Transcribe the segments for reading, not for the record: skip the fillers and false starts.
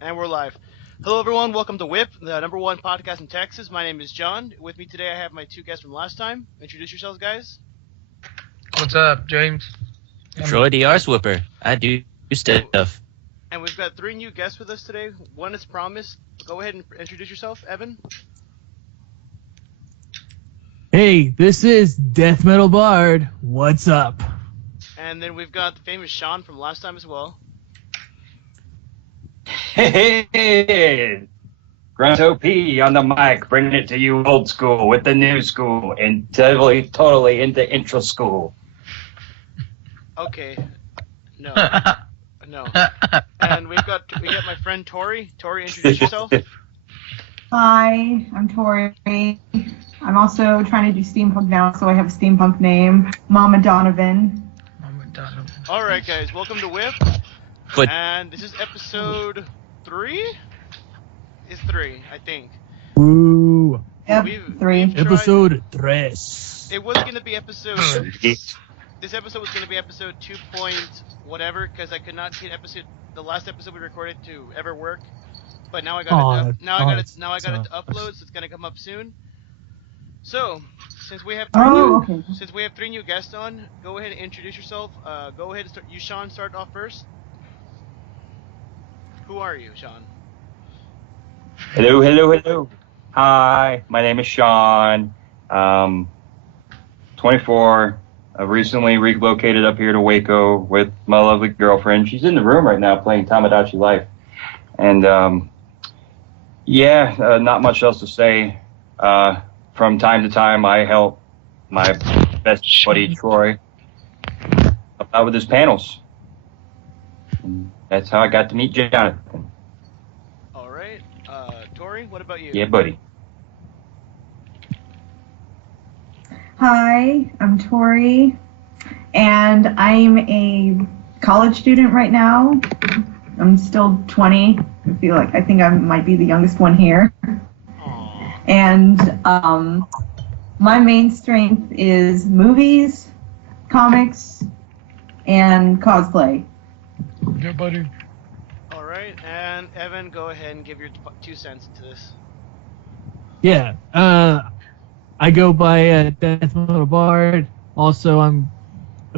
And we're live. Hello, everyone. Welcome to WIP, the #1 podcast in Texas. My name is John. With me today, I have my two guests from last time. Introduce yourselves, guys. What's up, James? Troy the Arse Whipper. I do stuff. And we've got three new guests with us today. One is promised. Go ahead and introduce yourself, Evan. Hey, this is DeathMetalBard. What's up? And then we've got the famous Sean from last time as well. Hey, Grunt OP on the mic, bringing it to you old school with the new school and totally into intro school. Okay. No. No. And we got my friend Tori. Tori, introduce yourself. Hi, I'm Tori. I'm also trying to do steampunk now, so I have a steampunk name, Mama Donovan. All right, guys. Welcome to WIP. But And this is episode 3? It's 3, I think. Woo! Yep, We've 3. tried- Episode 3. It was gonna be episode. This episode was gonna be episode 2 point whatever, because I could not get the last episode we recorded to ever work. But now I got it. Now I got it to upload, so it's gonna come up soon. So, since we have three new guests on, go ahead and introduce yourself. Go ahead and start. You, Sean, start off first. Who are you, Sean? Hello. Hi, my name is Sean. 24. I've recently relocated up here to Waco with my lovely girlfriend. She's in the room right now playing Tamagotchi Life. And, not much else to say. From time to time, I help my best buddy, Troy, out with his panels. And that's how I got to meet Jonathan. All right. Tori, what about you? Yeah, buddy. Hi, I'm Tori, and I'm a college student right now. I'm still 20. I think I might be the youngest one here. Aww. And my main strength is movies, comics, and cosplay. Yeah, buddy. All right, and Evan, go ahead and give your 2 cents to this. Yeah, I go by DeathMetalBard. Also, I'm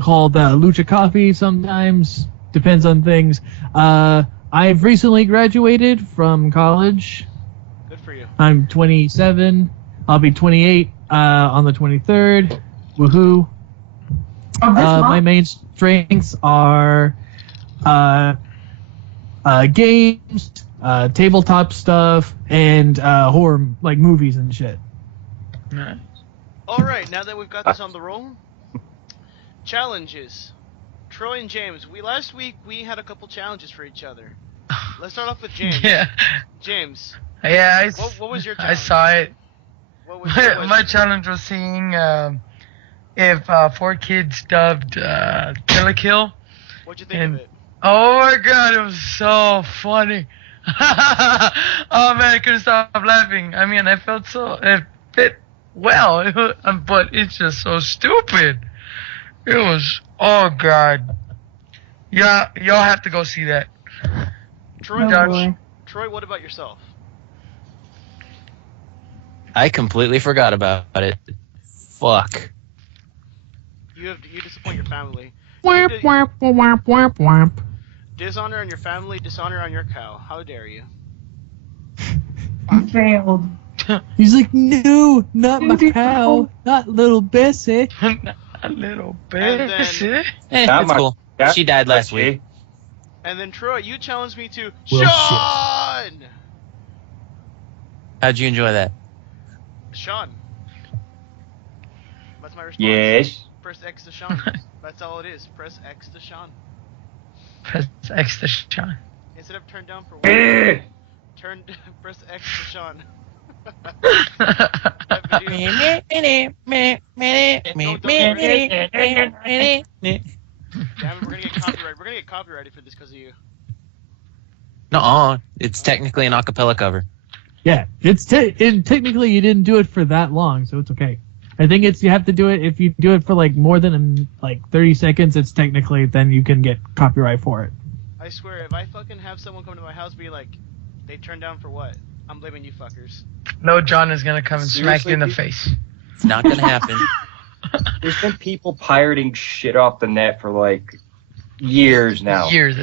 called Lucha Coffee sometimes. Depends on things. I've recently graduated from college. Good for you. I'm 27. I'll be 28 on the 23rd. Woohoo. Oh, this My month? main strengths are games, tabletop stuff, and horror, like movies and shit. Nice. All right, now that we've got this on the roll, challenges. Troy and James, last week we had a couple challenges for each other. Let's start off with James. Yeah. James, Yeah, what was your I challenge? saw it. What was My challenge was seeing if 4 kids dubbed Kill a Kill. What'd you think of it? Oh my god, it was so funny. Oh man, I couldn't stop laughing. I mean, I felt it fit well, but it's just so stupid. It was, oh god. Yeah, y'all have to go see that. Troy, Oh, Josh. boy. Troy, what about yourself? I completely forgot about it. Fuck. You disappoint your family. Wamp, did- wamp, wamp, wamp, wamp. Dishonor on your family, dishonor on your cow. How dare you? I failed. He's like, no, not my cow, not little Bessie. A little And then- bit. Not It's my- cool. Yeah, She died last okay. week. And then Troy, you challenged me to Well, Sean! How'd you enjoy that? Sean. That's my response. Yes. Press X to Sean. That's all it is. Press X to Sean. Press X to Sean. Instead of turn down for Eh. one, press X to Sean. Damn it, we're gonna get copyrighted. We're gonna get copyrighted for this because of you. No, it's technically an acapella cover. Yeah, technically you didn't do it for that long, so it's okay. I think you have to do it if you do it for like more than 30 seconds. It's technically then you can get copyright for it. I swear, if I fucking have someone come to my house be like, They turned down for what? I'm blaming you fuckers. No, John is gonna come and smack you in the Seriously? face. It's not gonna happen. There's been people pirating shit off the net for like years now. Years.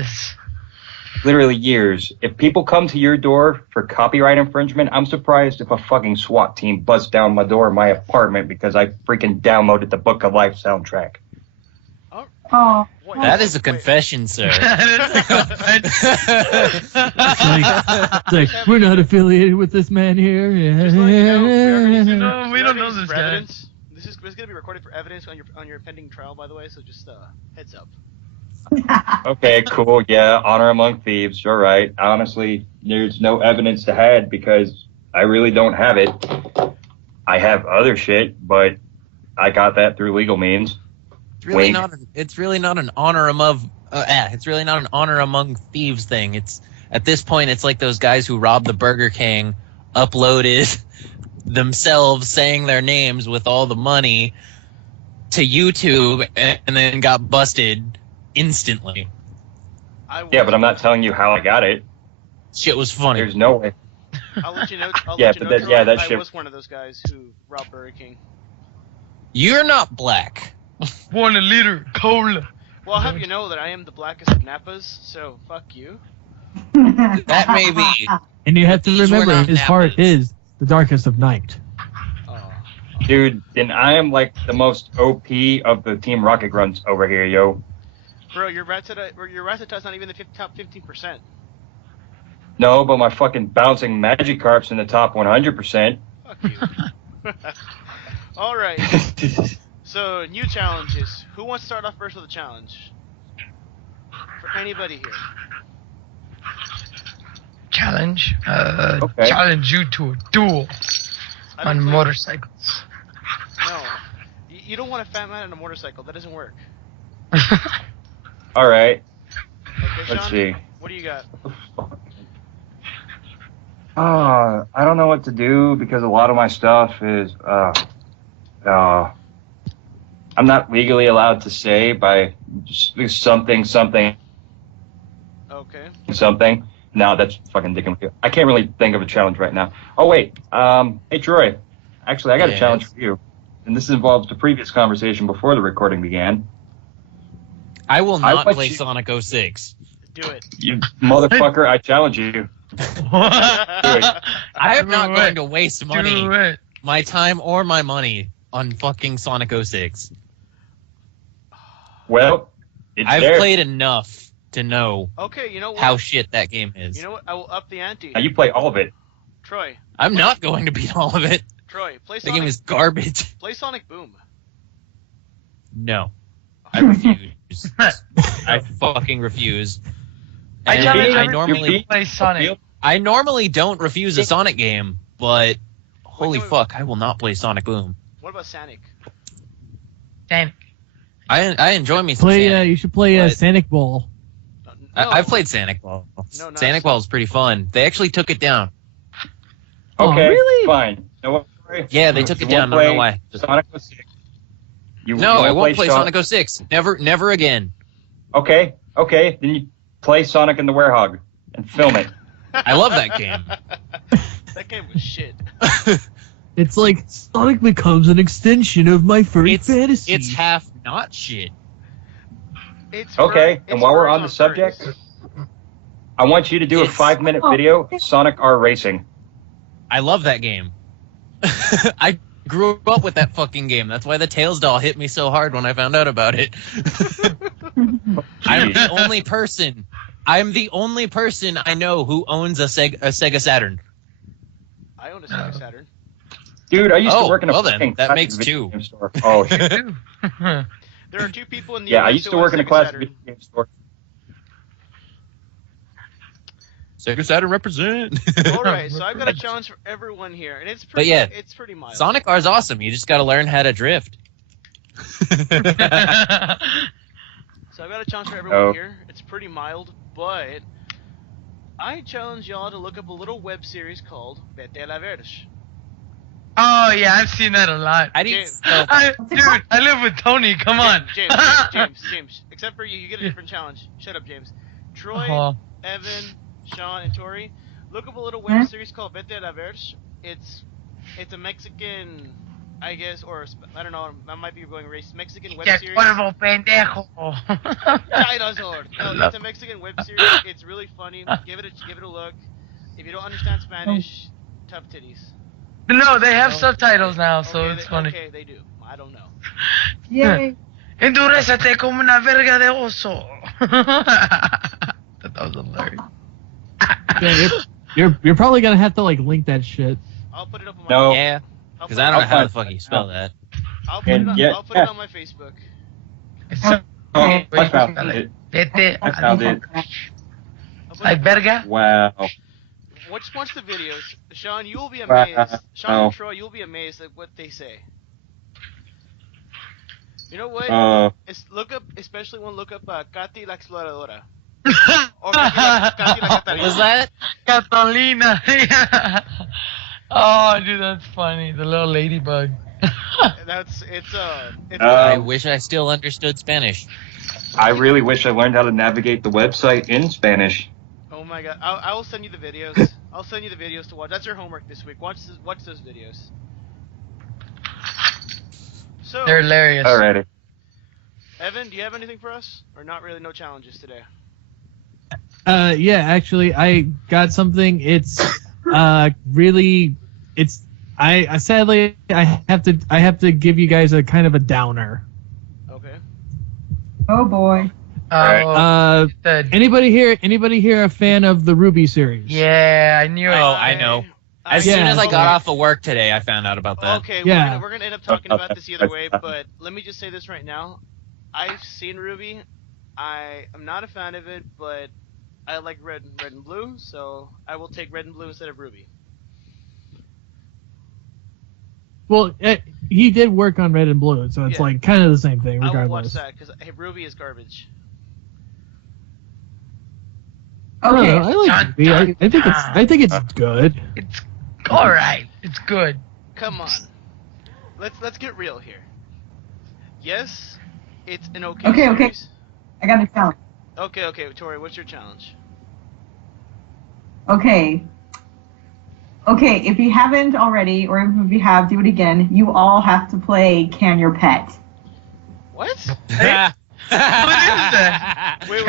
Literally years. If people come to your door for copyright infringement, I'm surprised if a fucking SWAT team busts down my door in my apartment because I freaking downloaded the Book of Life soundtrack. Oh. What? That is a confession, sir. It's like, we're not affiliated with this man here. Just letting you know, We don't know this for guy. evidence. This is going to be recorded for evidence on your pending trial, by the way. So just heads up. Okay, cool. Yeah, honor among thieves. All right. Honestly, there's no evidence to have because I really don't have it. I have other shit, but I got that through legal means. It's really not an honor among. It's really not an honor among thieves thing. It's at this point, it's like those guys who robbed the Burger King, uploaded themselves saying their names with all the money to YouTube, and then got busted instantly. Yeah, but I'm not telling you how I got it. Shit was funny. There's no way. I'll let you know. That I shit. was one of those guys who robbed Burger King. You're not black. 1 liter cola. Well, I'll have you know that I am the blackest of Napas, so fuck you. That may be. And you have to These were remember, not his heart Napas. is the darkest of night. Oh. Dude, then I am like the most OP of the Team Rocket Grunts over here, yo. Bro, your Rattata's not even the top 15%. No, but my fucking bouncing Magikarp's in the top 100%. Fuck you. Alright, so new challenges. Who wants to start off first with a challenge? For anybody here. Challenge. Okay. Challenge you to a duel I on don't play- motorcycles. No. You don't want a fat man on a motorcycle. That doesn't work. All right. Okay, Let's Sean, see. what do you got? I don't know what to do because a lot of my stuff is I'm not legally allowed to say by just something. Okay. No, that's fucking dicking with you. I can't really think of a challenge right now. Oh wait, hey Troy, actually I got a challenge for you, and this involves the previous conversation before the recording began. I will not want play you- Sonic 06. Do it. You motherfucker! I challenge you. I am not Do going it. to waste Do money, it. my time or my money on fucking Sonic 06. Well, it's I've there. played enough to know Okay, you know what? how shit that game is. You know what? I will up the ante. Now you play all of it. Troy, I'm not going to beat all of it. play The Sonic. game is garbage. Play Sonic Boom. No. I refuse. I fucking refuse. I And challenge I you normally Play Sonic. I normally don't refuse a Sonic game, but holy wait. fuck, I will not play Sonic Boom. What about Sonic? Damn. I enjoy me some Play. Sonic. You should play But- Sonic Ball. No. I've played Sonic Ball. No, not Sonic Ball is pretty fun. They actually took it down. Oh, Okay, really? fine. You know what, Troy? Yeah, they took You it down. wanna I don't know play why. Sonic 06. You No, wanna I won't play Sonic. Sonic 06. Never again. Okay, then you play Sonic and the Werehog and film it. I love that game. That game was shit. It's like Sonic becomes an extension of my furry fantasy. It's half not shit. It's Okay, it's and while we're words on the subject, furries. I want you to do a It's- 5-minute video of Sonic R Racing. I love that game. I grew up with that fucking game. That's why the Tails doll hit me so hard when I found out about it. I'm the only person. I know who owns a Sega Saturn. I own a Sega Saturn. Dude, I used Oh, to work in a well then, fucking that classic makes video two. game store. Oh, shit. There are two people in the Yeah, I US used who to own work in a Sega classic Saturn. video game store. Sega Saturn represent. All right, so I've got a challenge for everyone here, and it's But pretty. yeah, it's pretty mild. Sonic R is awesome. You just got to learn how to drift. So I've got a challenge for everyone Oh. here. It's pretty mild, but I challenge y'all to look up a little web series called Vete la Verge. Oh yeah, I've seen that a lot. I didn't. James. Dude, I live with Tony. Come on. James. Except for you, you get a different challenge. Shut up, James. Troy, Oh. Evan, Sean, and Tori. Look up a little web series called Vete a la Verge. It's a Mexican, I guess, or I don't know. I might be going racist. Mexican web series. Cuervo pendejo. Dinosaur. No, it's a Mexican web series. It's really funny. Give it a look. If you don't understand Spanish, tough titties. No, they have subtitles now, so it's funny. Okay, they do. I don't know. Yay. Endurézate como una verga de oso. That was hilarious. Yeah, you're probably gonna have to like link that shit. I'll put it up on my No. Yeah, because I don't know how the fuck you spell that. I'll put it on my Facebook. I found it. I found it. Like verga? Wow. Watch the videos. Sean, you will be amazed. Sean and Troy, you'll be amazed at what they say. You know what? Look up Katy la Exploradora. Or Katy la What was that? Catalina. Oh, dude, that's funny. The little ladybug. I wish I still understood Spanish. I really wish I learned how to navigate the website in Spanish. Oh my god! I will send you the videos. I'll send you the videos to watch. That's your homework this week. Watch those videos. So They're hilarious. Alrighty. Evan, do you have anything for us, or not really? No challenges today. Yeah, actually, I got something. It's really, it's I sadly I have to give you guys a kind of a downer. Okay. Oh boy. Anybody here a fan of the Ruby series? Yeah, I knew it. Oh, I know. As soon as I got off of work today, I found out about that. Okay, Yeah. we're gonna end up talking about this either way, but let me just say this right now. I've seen Ruby. I am not a fan of it, but I like red and blue, so I will take red and blue instead of Ruby. Well, he did work on Red and Blue, so it's like kind of the same thing, regardless. I will watch that because Ruby is garbage. Okay. I like Ruby. I think it's good. It's all right. It's good. Come on, let's get real here. Yes, it's an okay Okay. series. I got a challenge. Okay, Tori, what's your challenge? Okay, if you haven't already, or if you have, do it again. You all have to play Can Your Pet. What? What is that? Wait.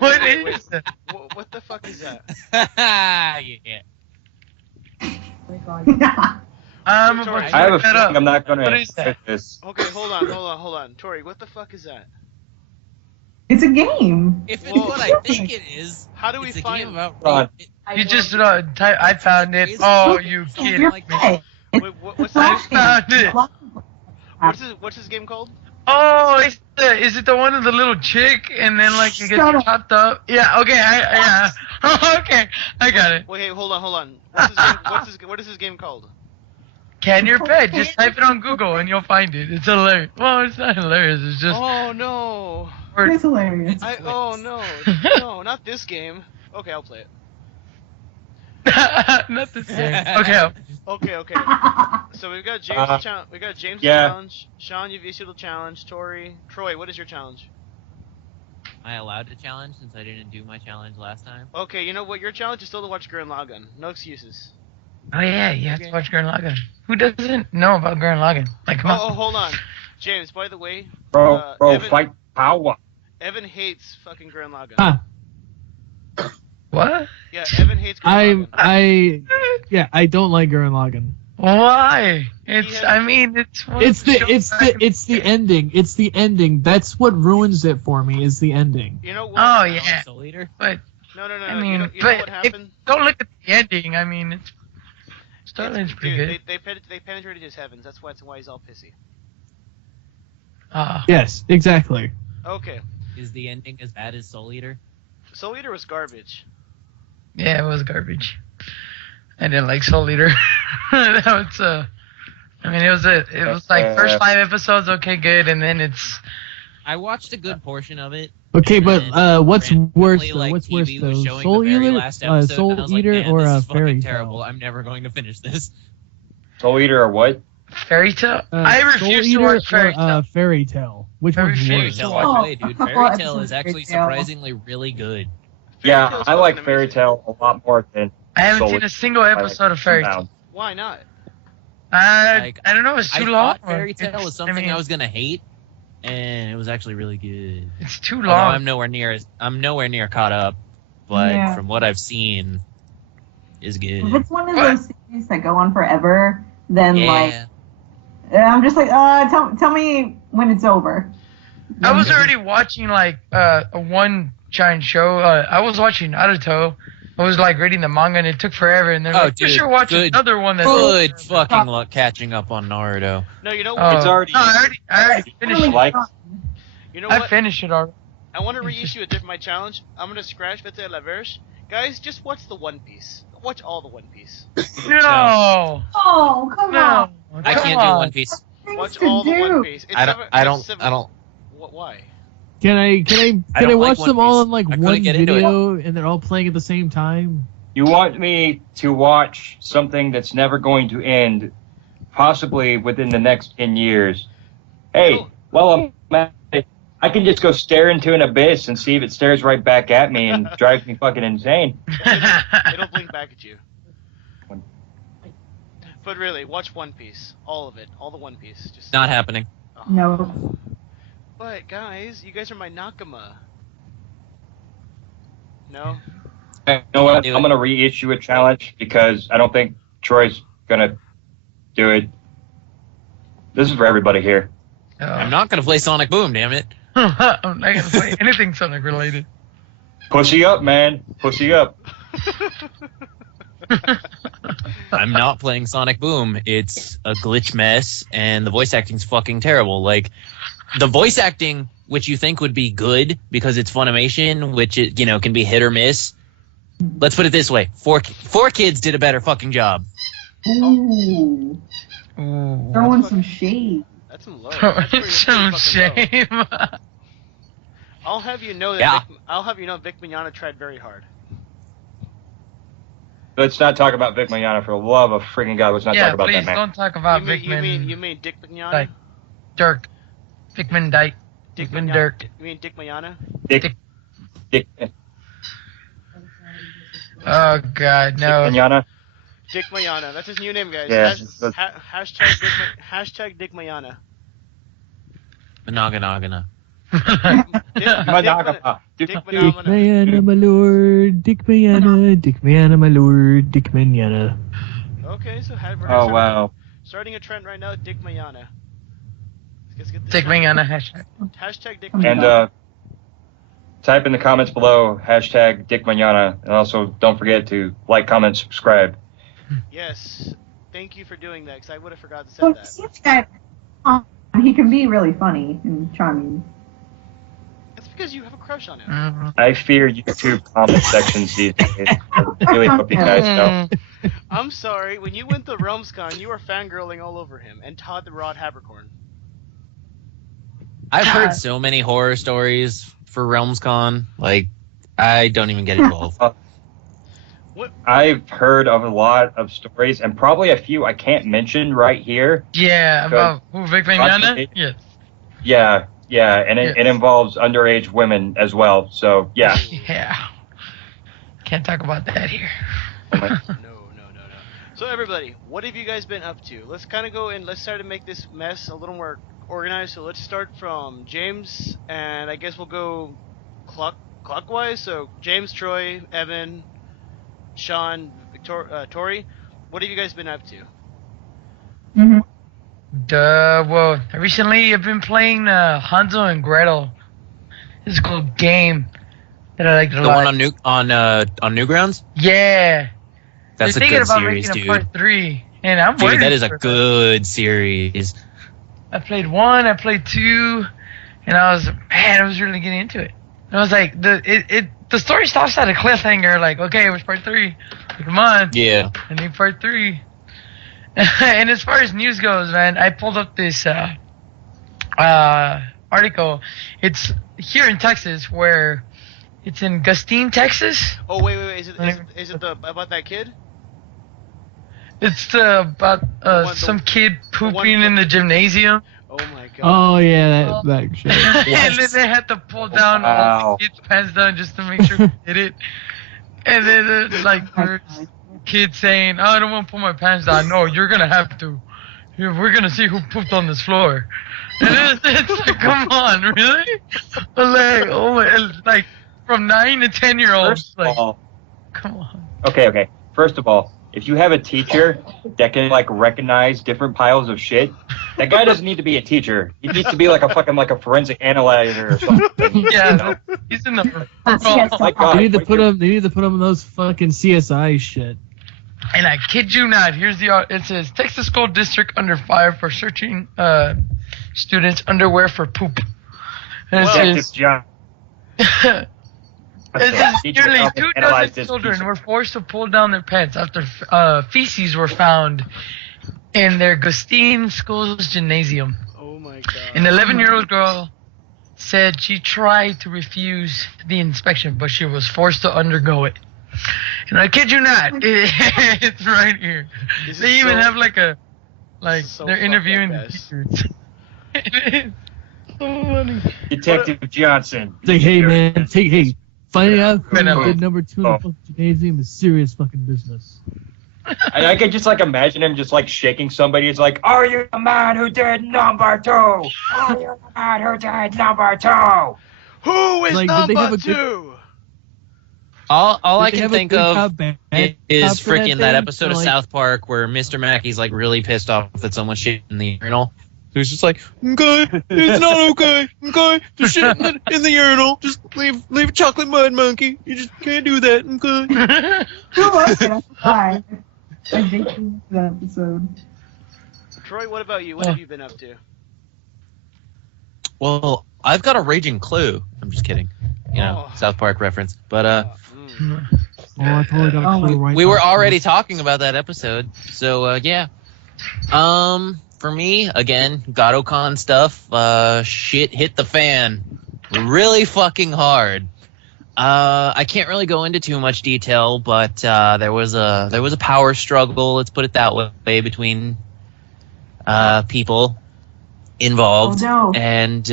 What is that? What the fuck is that? Yeah. I'm Sorry, about I have a to look that feeling up. I'm not going What to is that? fit this. Okay, hold on. Tori, what the fuck is that? It's a game. If it's what I think it is, How do we it's a find game about Ron. You just type. I found it. Oh, you Can kid Your me. Pet. Wait, what's I that? found it. What's this game called? Oh, is it the one of the little chick and then like it gets Shut up. chopped up? Yeah. Okay. Yeah. Okay. I got it. Wait, hey, hold on. What is this game called? Can Your Pet? Just type it on Google and you'll find it. It's hilarious. Well, it's not hilarious. It's just. Oh no! It's hilarious. Oh no! No, not this game. Okay, I'll play it. Not the same. Okay. Okay. So we've got James' challenge. We got James' challenge. Sean, you've issued a challenge. Tori, Troy, what is your challenge? Am I allowed to challenge since I didn't do my challenge last time? Okay, you know what? Your challenge is still to watch Gurren Lagann. No excuses. Oh yeah, you have to watch Gurren Lagann. Who doesn't know about Gurren Lagann? Like, come on. Oh, hold on. James, by the way, Bro, Evan, fight power. Evan hates fucking Gurren Lagann. Ah. What? Yeah, Evan hates Gurren Lagann. I don't like Gurren Lagann. Why? It's the ending. It's the ending. That's what ruins it for me. Is the ending. You know what? Oh yeah. Soul Eater? But No. I mean, you know but what happened? don't look at the ending. I mean, it's storyline's pretty good. They penetrated his heavens. That's why he's all pissy. Yes, exactly. Okay. Is the ending as bad as Soul Eater? Soul Eater was garbage. Yeah, it was garbage. I didn't like Soul Eater. That was I mean, it was like first 5 episodes, okay, good, and then it's. I watched a good portion of it. Okay, but what's worse randomly, though? like, What's TV worse was though? showing Soul the very Eater, last episode, and I Soul was like, Eater, man, or this a is fucking fairy terrible. tale? I'm never going to finish this. Soul Eater or what? Fairy Tale? I Soul refuse to Eater watch Fairy or, Tale. Fairy Tale. Which I one's refuse Fairy worse? to Tale watch all the Oh, way, dude. a couple Fairy Tale episodes is of actually Fairy Tale. surprisingly really good. Yeah, I like Fairy Tail a lot more than. I haven't Soul seen a single episode of Fairy Tail. Bound. Why not? I don't know. It's too I long. thought Fairy Tail was something I was gonna hate, and it was actually really good. It's too Although long. I'm nowhere near caught up, but Yeah. from what I've seen, is If good. it's one of those series that go on forever, then Yeah. I'm just like, tell me when it's over. I was already watching like a one giant show. I was watching Naruto. I was like reading the manga, and it took forever. And they're like, dude, "You should watch good- another one." That's Good fucking luck catching up on Naruto. No, you know Oh. what? It's already. No, I already finished it. Like, You know I what? finished it already. I want to reissue my challenge. I'm gonna scratch Vete la Verge. Guys, just watch the One Piece. Watch all the One Piece. No, Oh, come no, on. I come can't do on. One Piece. Things Watch to all the do. One Piece. It's I don't. Why? Can I I don't watch like them One all Piece. in like I couldn't one get into it. video and they're all playing at the same time? you want me to watch something that's never going to end, possibly within the next 10 years? Hey, well, I can just go stare into an abyss and see if it stares right back at me and drives me fucking insane. It'll blink back at you. But really, watch One Piece. All of it. All the One Piece. Just Not happening. Oh. No. But guys, you guys are my Nakama. No? You know what? Do I'm it. going to reissue a challenge because I don't think Troy's going to do it. This is for everybody here. I'm not gonna play Sonic Boom, damn it. I'm not gonna play anything Sonic related. Pussy up, man. Pussy up. I'm not playing Sonic Boom. It's a glitch mess, and the voice acting's fucking terrible. Like, the voice acting, which you think would be good because it's Funimation, which it, can be hit or miss. Let's put it this way: four kids did a better fucking job. Ooh. Ooh. Throwing some shade. That's some low. That's pretty Some fucking low. shame. I'll have you know that Yeah. Vic Mignogna tried very hard. Let's not talk about Vic Mignogna, for the love of freaking God. Let's not Yeah, talk about please that man. don't talk about you Vickman. mean Dick Mignogna? Dyke. Dirk. Vickman Dyke. Dickman Dirk. You mean Dick Mignogna? Dick Oh God, no. Mignogna. Dick Mignogna. That's his new name, guys. Yeah, Hashtag Dick Mignogna. Monogana. Dick Mignogna. Dick Dick Mignogna. Mayana, my lord. Dick Mayana, Dick Mayana, my lord. Dick Mayana. Okay, so Oh, wow. starting a trend right now, Dick Mignogna. Let's get this Dickman started. on a hashtag. Hashtag Dick And, Mignogna. Type in the comments below, hashtag Dick Mignogna. And also, don't forget to like, comment, subscribe. Yes. Thank you for doing that, because I would have forgot to say So that. see this guy. He can be really funny and charming. That's because you have a crush on him. Mhm. I fear YouTube comment sections these days. I really hope you guys know. I'm sorry, when you went to RealmsCon, you were fangirling all over him, and Todd the Rod Habercorn. I've heard so many horror stories for RealmsCon. Like, I don't even get involved. I've heard of a lot of stories, and probably a few I can't mention right here. Yeah, about who, Vic Mignogna? Yes. Yeah, and it involves underage women as well. So, yeah. Yeah. Can't talk about that here. No. So everybody, what have you guys been up to? Let's kind of go and let's try to make this mess a little more organized. So let's start from James, and I guess we'll go clockwise. So James, Troy, Evan, Sean, Tori, what have you guys been up to? Mm-hmm. Well, recently I've been playing Hansel and Gretel. This is a cool game that I like a The lot. one on Newgrounds? Yeah. That's They're a thinking good about series, making dude. a part 3, and I'm Dude, waiting that is a for it. good series. I played 1, I played 2, and I was really getting into it. And I was like, the story stops at a cliffhanger. Like, okay, it was part 3. Come on, Yeah. I need part 3. And as far as news goes, man, I pulled up this article. It's here in Texas, where it's in Gustine, Texas. Oh wait, is it about that kid? It's about some kid pooping in the gymnasium. Oh my god. Oh yeah, that shit. And then they had to pull down all the kids' pants down just to make sure they did it. And then there's kids saying, "Oh, I don't want to pull my pants down." No, you're gonna have to. We're gonna see who pooped on this floor. And it's like, come on, really? Like, oh my, like from 9 to 10-year-olds. Like, come on. Okay. First of all, if you have a teacher that can like recognize different piles of shit, that guy doesn't need to be a teacher. He needs to be like a fucking like a forensic analyzer or something. Yeah, he's in the. My God, They need to put him in those fucking CSI shit. And I kid you not, here's the it says Texas School District under fire for searching students' underwear for poop. And it says, it says nearly 2 dozen children were forced to pull down their pants after feces were found in their Gustine School's gymnasium. Oh my god. An 11-year-old girl said she tried to refuse the inspection, but she was forced to undergo it. And I kid you not, it's right here. They even have they're interviewing the teachers. It is so funny. Detective Johnson. Like, hey man, finding out who did number 2 in the fucking gymnasium is serious fucking business. I could just like imagine him just like shaking somebody. It's like, are you the man who did number 2? Are you the man who did number 2? Who is Like, number 2? All I can think of is for that freaking that thing? episode of Like- South Park where Mr. Mackey's like really pissed off that someone shit in the urinal. So he's just like, okay, it's not okay, just shit in the urinal. Just leave a chocolate mud monkey. You just can't do that, okay? Who was it? I think that episode. Troy, what about you? What have you been up to? Well, I've got a raging clue. I'm just kidding. You know, Oh. South Park reference. But Oh, I totally got a clue right we now. were already talking about that episode. So yeah. For me, again, GotoCon stuff, shit hit the fan really fucking hard. I can't really go into too much detail, but there was a power struggle, let's put it that way, between people involved. Oh, no. And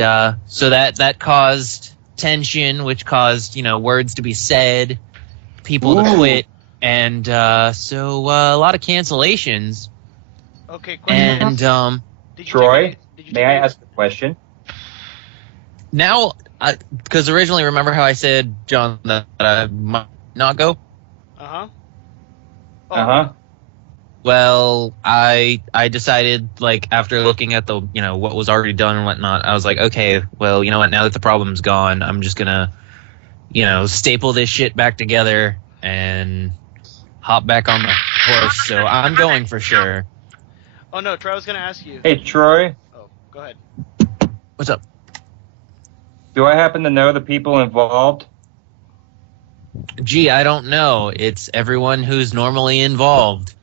so that caused tension, which caused, words to be said, people to quit, and so a lot of cancellations. Okay, question. And Did you Troy, did you may I ask a question? now, because originally, remember how I said, John, that I might not go? Uh-huh. Well, I decided, like, after looking at the, what was already done and whatnot, I was like, okay, well, you know what, now that the problem's gone, I'm just gonna, staple this shit back together and hop back on the horse, so I'm going for sure. Oh no, Troy, I was gonna ask you. Hey, Troy, Oh, go ahead. What's up? do I happen to know the people involved? Gee, I don't know. It's everyone who's normally involved.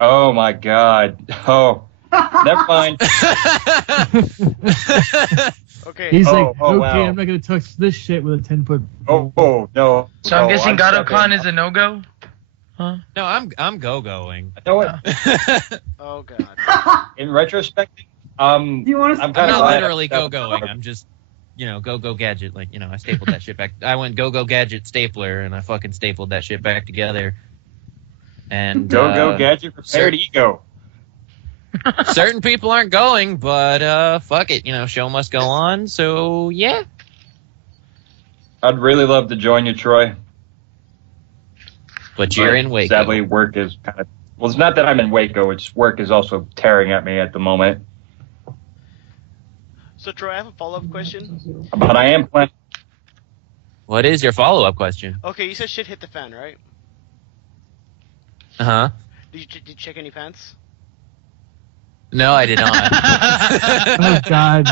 Oh my God. Oh, never mind. Okay. He's like, oh, okay, wow. I'm not gonna touch this shit with a 10-foot. Oh no. So I'm No, guessing stepping. GotoCon is a no-go? Huh? No, I'm going. You know what? Oh god. In retrospect, Do you want to? I'm I'm kinda not glad literally that was going. I'm just, go gadget. Like, I stapled that shit back. I went go gadget stapler and I fucking stapled that shit back together. And Go gadget prepared ego. certain people aren't going, but fuck it. Show must go on. So yeah. I'd really love to join you, Troy. But you're in Waco. Sadly, work is kind of. Well, it's not that I'm in Waco. It's work is also tearing at me at the moment. So Troy, I have a follow-up question. But I am planning. What is your follow-up question? Okay, you said shit hit the fan, right? Uh huh. Did you check any pants? No, I did not. Oh God.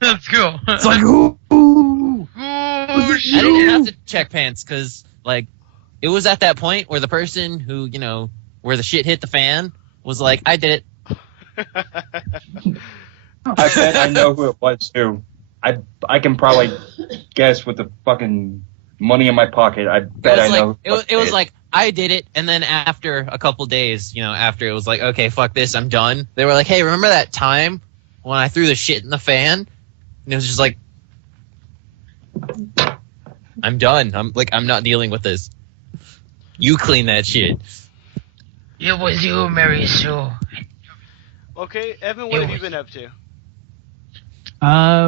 Let's go. It's like, ooh. Oh, I shit. didn't have to check pants because, like, it was at that point where the person who, where the shit hit the fan was like, I did it. I bet I know who it was too. I can probably guess what the fucking money in my pocket. I bet I know. It was like I did it, and then after a couple days, after it was like, okay, fuck this, I'm done. They were like, hey, remember that time when I threw the shit in the fan? And it was just like, I'm done. I'm not dealing with this. You clean that shit. It was you, Mary Sue. Okay, Evan, what have you been up to?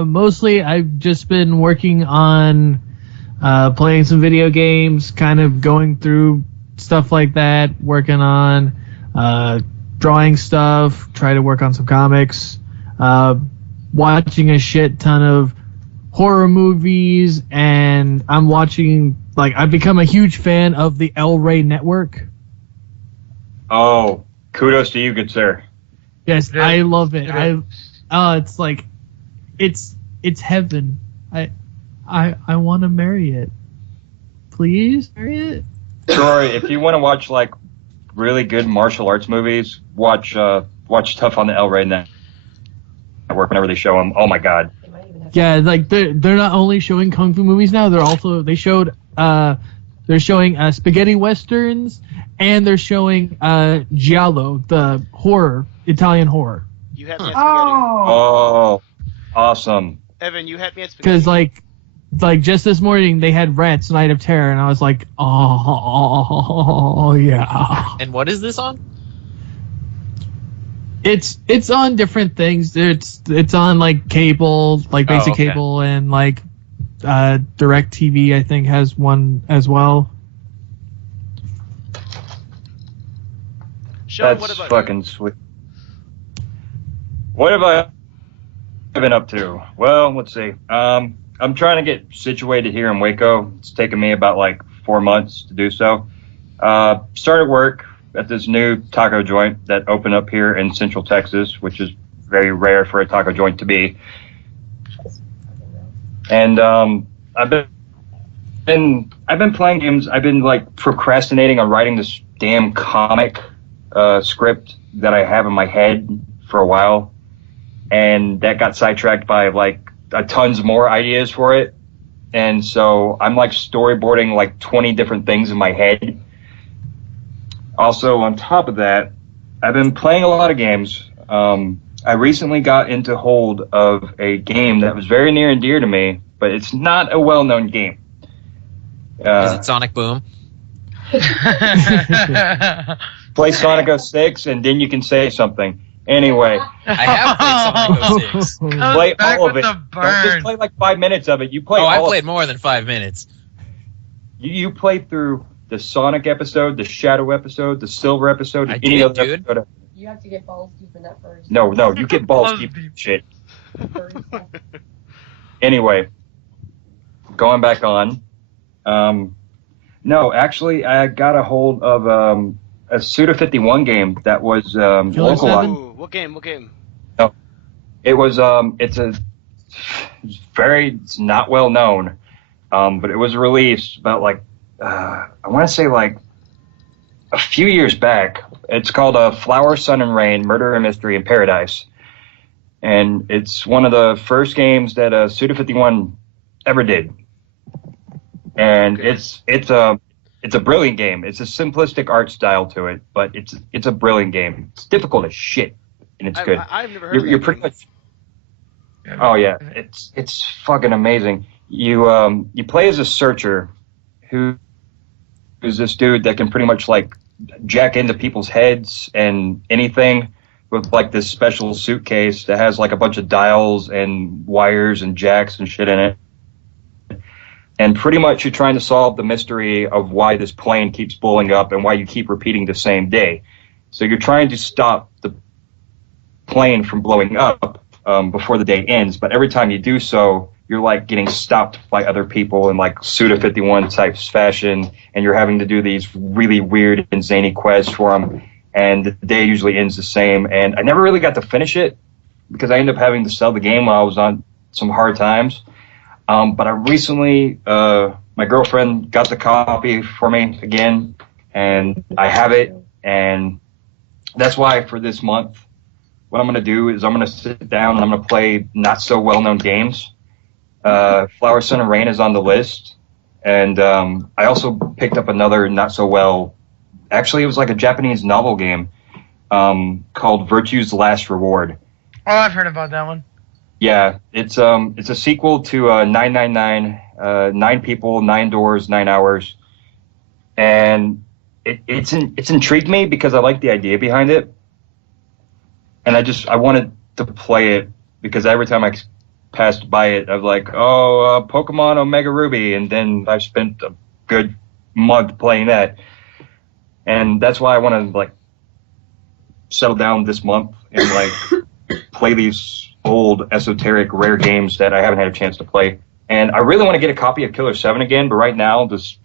Mostly I've just been working on playing some video games, kind of going through stuff like that, working on drawing stuff, try to work on some comics, watching a shit ton of horror movies, and I'm watching, I've become a huge fan of the El Rey Network. Oh, kudos to you, good sir. Yes, I love it. It's like, it's heaven. I want to marry it. Please marry it. Troy, if you want to watch really good martial arts movies, watch Tough on the El Rey Network whenever they show them. Oh my god. Yeah, they're not only showing kung fu movies now. They're showing spaghetti westerns, and they're showing giallo, the Italian horror. You had me at spaghetti. Oh, awesome. Evan, you had me at spaghetti. Because just this morning they had Rats Night of Terror, and I was like, oh yeah. And what is this on? It's on different things. It's on cable, basic cable, and Direct TV, I think, has one as well. Sean, That's what about fucking sweet. What have I been up to? Well, let's see. I'm trying to get situated here in Waco. It's taken me about 4 months to do so. Started work at this new taco joint that opened up here in Central Texas, which is very rare for a taco joint to be. And I've been playing games. I've been procrastinating on writing this damn comic script that I have in my head for a while, and that got sidetracked by tons more ideas for it. And so I'm storyboarding 20 different things in my head. Also, on top of that, I've been playing a lot of games. I recently got into hold of a game that was very near and dear to me, but it's not a well-known game. Is it Sonic Boom? Play Sonic 06, and then you can say something. Anyway. I have played Sonic 06. Play all of it. Don't just play 5 minutes of it. You play I played more than 5 minutes. You play through the Sonic episode, the Shadow episode, the Silver episode, any other episode. You have to get balls deep in that first. No, you get balls deep in shit. Anyway, going back on. No, actually, I got a hold of a Suda51 game that was localized. Ooh, what game? No, it was it's not well known, but it was released about I want to say a few years back. It's called Flower, Sun, and Rain: Murder and Mystery in Paradise, and it's one of the first games that Suda51 ever did. And it's a brilliant game. It's a simplistic art style to it, but it's a brilliant game. It's difficult as shit, and it's good. I've never heard of You're pretty much. Oh yeah, it's fucking amazing. You play as a searcher who's this dude that can pretty much jack into people's heads and anything with this special suitcase that has a bunch of dials and wires and jacks and shit in it. And pretty much you're trying to solve the mystery of why this plane keeps blowing up and why you keep repeating the same day. So you're trying to stop the plane from blowing up before the day ends. But every time you do so, you're getting stopped by other people in Suda51 type fashion. And you're having to do these really weird and zany quests for them. And the day usually ends the same. And I never really got to finish it because I ended up having to sell the game while I was on some hard times. But I recently, my girlfriend got the copy for me again, and I have it, and that's why for this month, what I'm going to do is I'm going to sit down and I'm going to play not so well-known games. Flower, Sun, and Rain is on the list, And I also picked up another not so well. Actually, it was like a Japanese novel game called Virtue's Last Reward. Oh, I've heard about that one. Yeah, it's a sequel to 999, 9 people, 9 doors, 9 hours, and it's intrigued me because I like the idea behind it, and I wanted to play it because every time I passed by it, I was like, Pokemon Omega Ruby, and then I spent a good month playing that, and that's why I want to like settle down this month and like play these old esoteric rare games that I haven't had a chance to play. And I really want to get a copy of Killer 7 again, but right now it's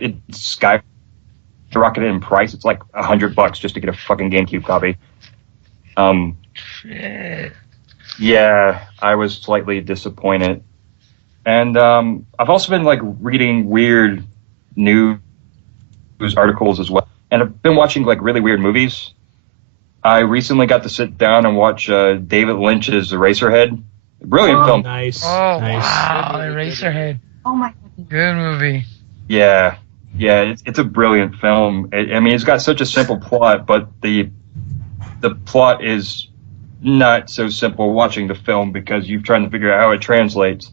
skyrocketed in price. It's like $100 just to get a fucking GameCube copy. Yeah, I was slightly disappointed. And I've also been like reading weird news articles as well. And I've been watching like really weird movies. I recently got to sit down and watch David Lynch's Eraserhead. Brilliant film. Nice. Oh, nice. wow. Eraserhead. Oh my goodness. Good movie. Yeah, it's a brilliant film. I mean, it's got such a simple plot, but the plot is not so simple watching the film because you're trying to figure out how it translates.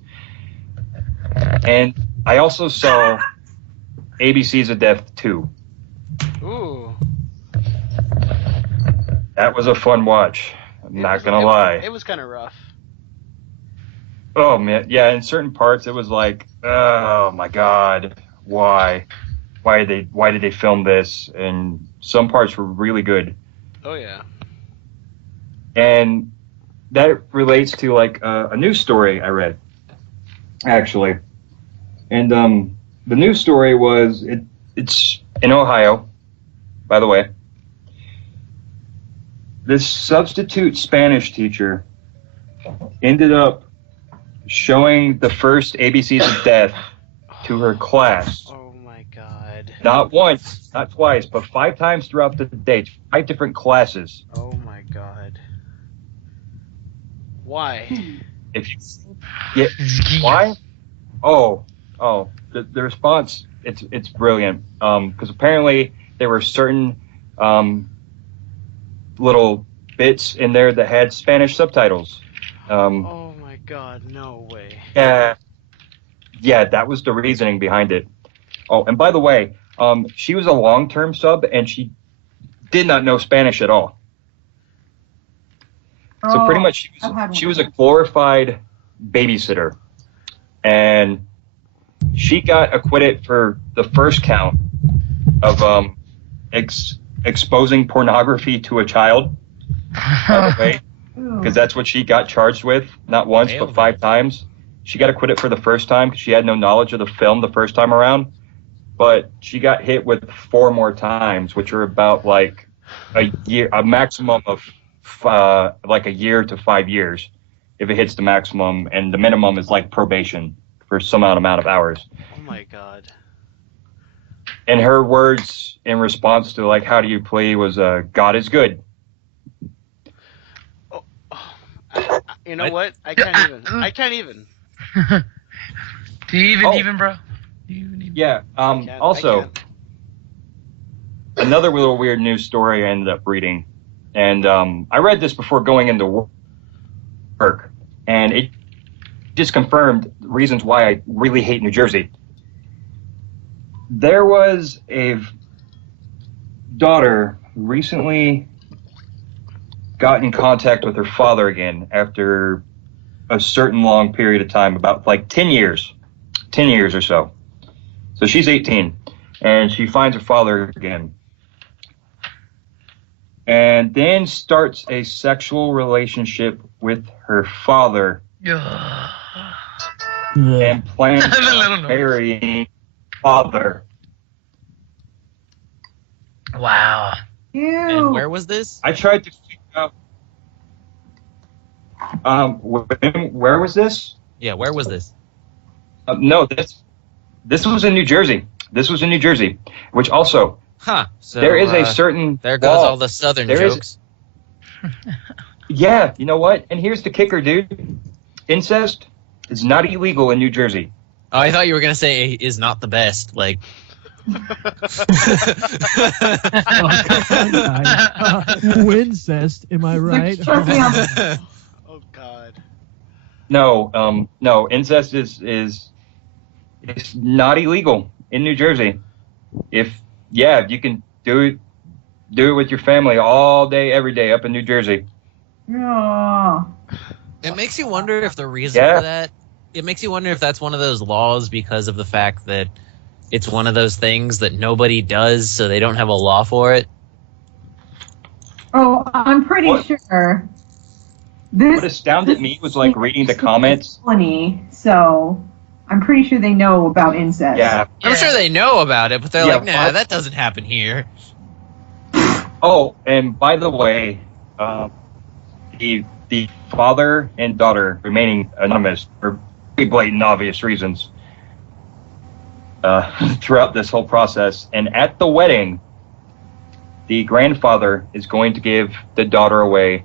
And I also saw ABC's of Death 2. Ooh. That was a fun watch. I'm not gonna lie. It was kind of rough. Oh man, yeah. In certain parts, it was like, oh my god, why did they film this? And some parts were really good. Oh yeah. And that relates to like a news story I read, actually. And the news story was it's in Ohio, by the way. This substitute Spanish teacher ended up showing the first ABCs of Death to her class. Oh my god. Not once, not twice, but 5 times throughout the day. 5 different classes. Oh my god. Why? Why? Oh, the response, it's brilliant. Because apparently there were certain little bits in there that had Spanish subtitles. Oh my god, no way. Yeah, that was the reasoning behind it. Oh, and by the way, she was a long-term sub, and she did not know Spanish at all. So pretty much she was a glorified babysitter. And she got acquitted for the first count of exposing pornography to a child, by the way, because that's what she got charged with, not once, but 5 times. She got acquitted for the first time because she had no knowledge of the film the first time around, but she got hit with 4 more times, which are about like a maximum of like a year to 5 years if it hits the maximum, and the minimum is like probation for some amount of hours. Oh my god. And her words in response to like, how do you play, was God is good. You know what? I can't even. Do you even, bro? Do you even? Yeah. Also, another little weird news story I ended up reading, and I read this before going into work, and it just confirmed reasons why I really hate New Jersey. There was a daughter who recently got in contact with her father again after a certain long period of time, about like 10 years or so. So she's 18, and she finds her father again. And then starts a sexual relationship with her father. And plans on marrying father. Wow. Ew. And where was this? I tried to figure out. Where was this? Yeah, where was this? No, this was in New Jersey. This was in New Jersey, which also So there is a certain. There goes all the Southern jokes. Yeah, you know what? And here's the kicker, dude. Incest is not illegal in New Jersey. Oh, I thought you were gonna say is not the best. Like, incest, am I right? Oh God. No, incest is not illegal in New Jersey. If you can do it with your family all day, every day up in New Jersey. Oh. it makes you wonder if the reason for that. It makes you wonder if that's one of those laws because of the fact that it's one of those things that nobody does, so they don't have a law for it. Oh, I'm pretty sure. What astounded me was like reading the comments. Funny, so I'm pretty sure they know about incest. Yeah. I'm sure they know about it, but they're like, nah, but- that doesn't happen here. Oh, and by the way, the father and daughter remaining anonymous for pretty blatant, obvious reasons throughout this whole process. And at the wedding, the grandfather is going to give the daughter away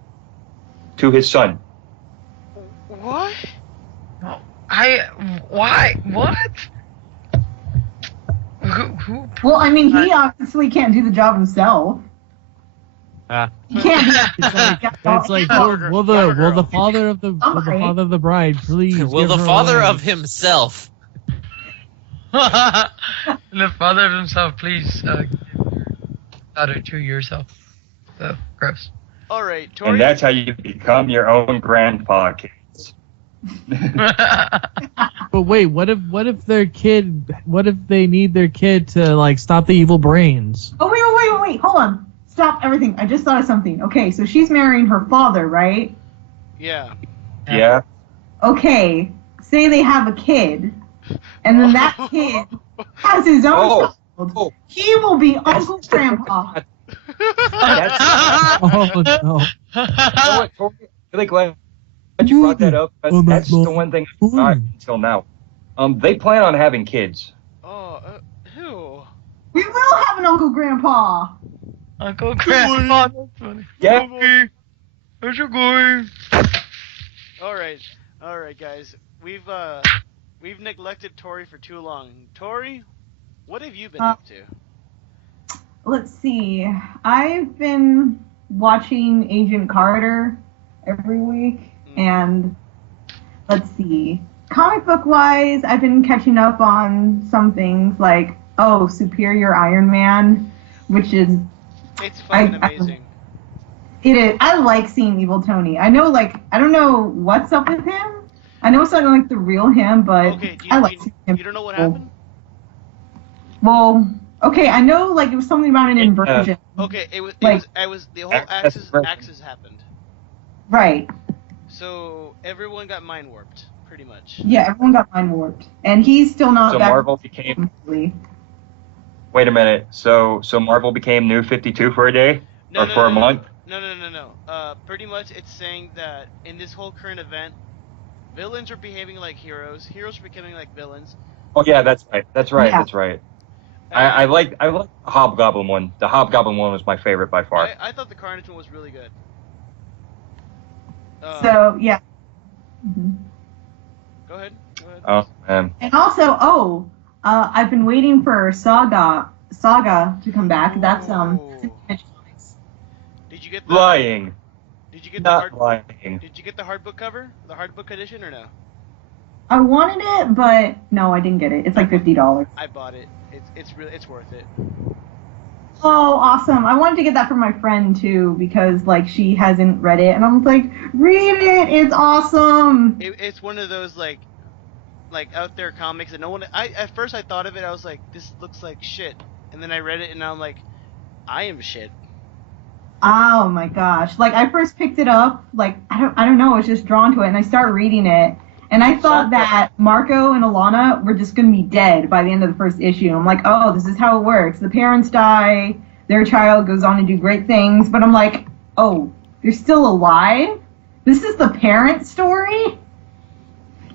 to his son. What? Why? What? Who? Well, I mean, he obviously can't do the job himself. He can't. It's like, will the father of the bride please? Will the father of himself? The father of himself, please give your daughter to yourself. So gross. All right, Tori. And that's how you become your own grandpa, kids. But wait, what if they need their kid to like stop the evil brains? Oh wait, hold on. Stop everything. I just thought of something. Okay, so she's marrying her father, right? Yeah. Yeah. Okay, say they have a kid, and then that kid has his own child. He will be Uncle Grandpa. Oh no! I'm really glad you brought that up. That's the one thing I forgot until now. They plan on having kids. Oh, who? We will have an Uncle Grandpa. Uncle Grandpa, that's funny. Yeah. Where's your going? All right, guys. We've neglected Tori for too long. Tori, what have you been up to? Let's see. I've been watching Agent Carter every week, and let's see. Comic book wise, I've been catching up on some things like Superior Iron Man, which is it's fucking amazing. It is. I like seeing Evil Tony. I know, I don't know what's up with him. I know it's not like the real him, but I like seeing him. You don't know what happened? Well, okay, I know it was something about an inversion. Okay, it was the whole axis happened. Right. So everyone got mind warped, pretty much. Yeah, everyone got mind warped, and he's still not. So back Marvel became. Wait a minute. So Marvel became New 52 for a day or for a month? No. Pretty much, it's saying that in this whole current event, villains are behaving like heroes. Heroes are becoming like villains. Oh yeah, that's right. Yeah. That's right. I like the Hobgoblin one. The Hobgoblin one was my favorite by far. I thought the Carnage one was really good. So yeah. Mm-hmm. Go ahead. Oh man. And also, I've been waiting for Saga to come back. That's Did you get the lying? Did you get lying? Did you get the hardbook cover, the hardbook edition, or no? I wanted it, but no, I didn't get it. It's like $50. I bought it. It's worth it. Oh, awesome! I wanted to get that for my friend too because she hasn't read it, and I'm like, read it. It's awesome. It's one of those like out there comics that no one. At first I thought of it. I was like, this looks like shit, and then I read it, and now I'm like, I am shit. Oh my gosh! I first picked it up. I don't know. I was just drawn to it, and I started reading it. And I thought that Marco and Alana were just going to be dead by the end of the first issue. I'm like, oh, this is how it works. The parents die, their child goes on to do great things. But I'm like, oh, they're still alive? This is the parent story?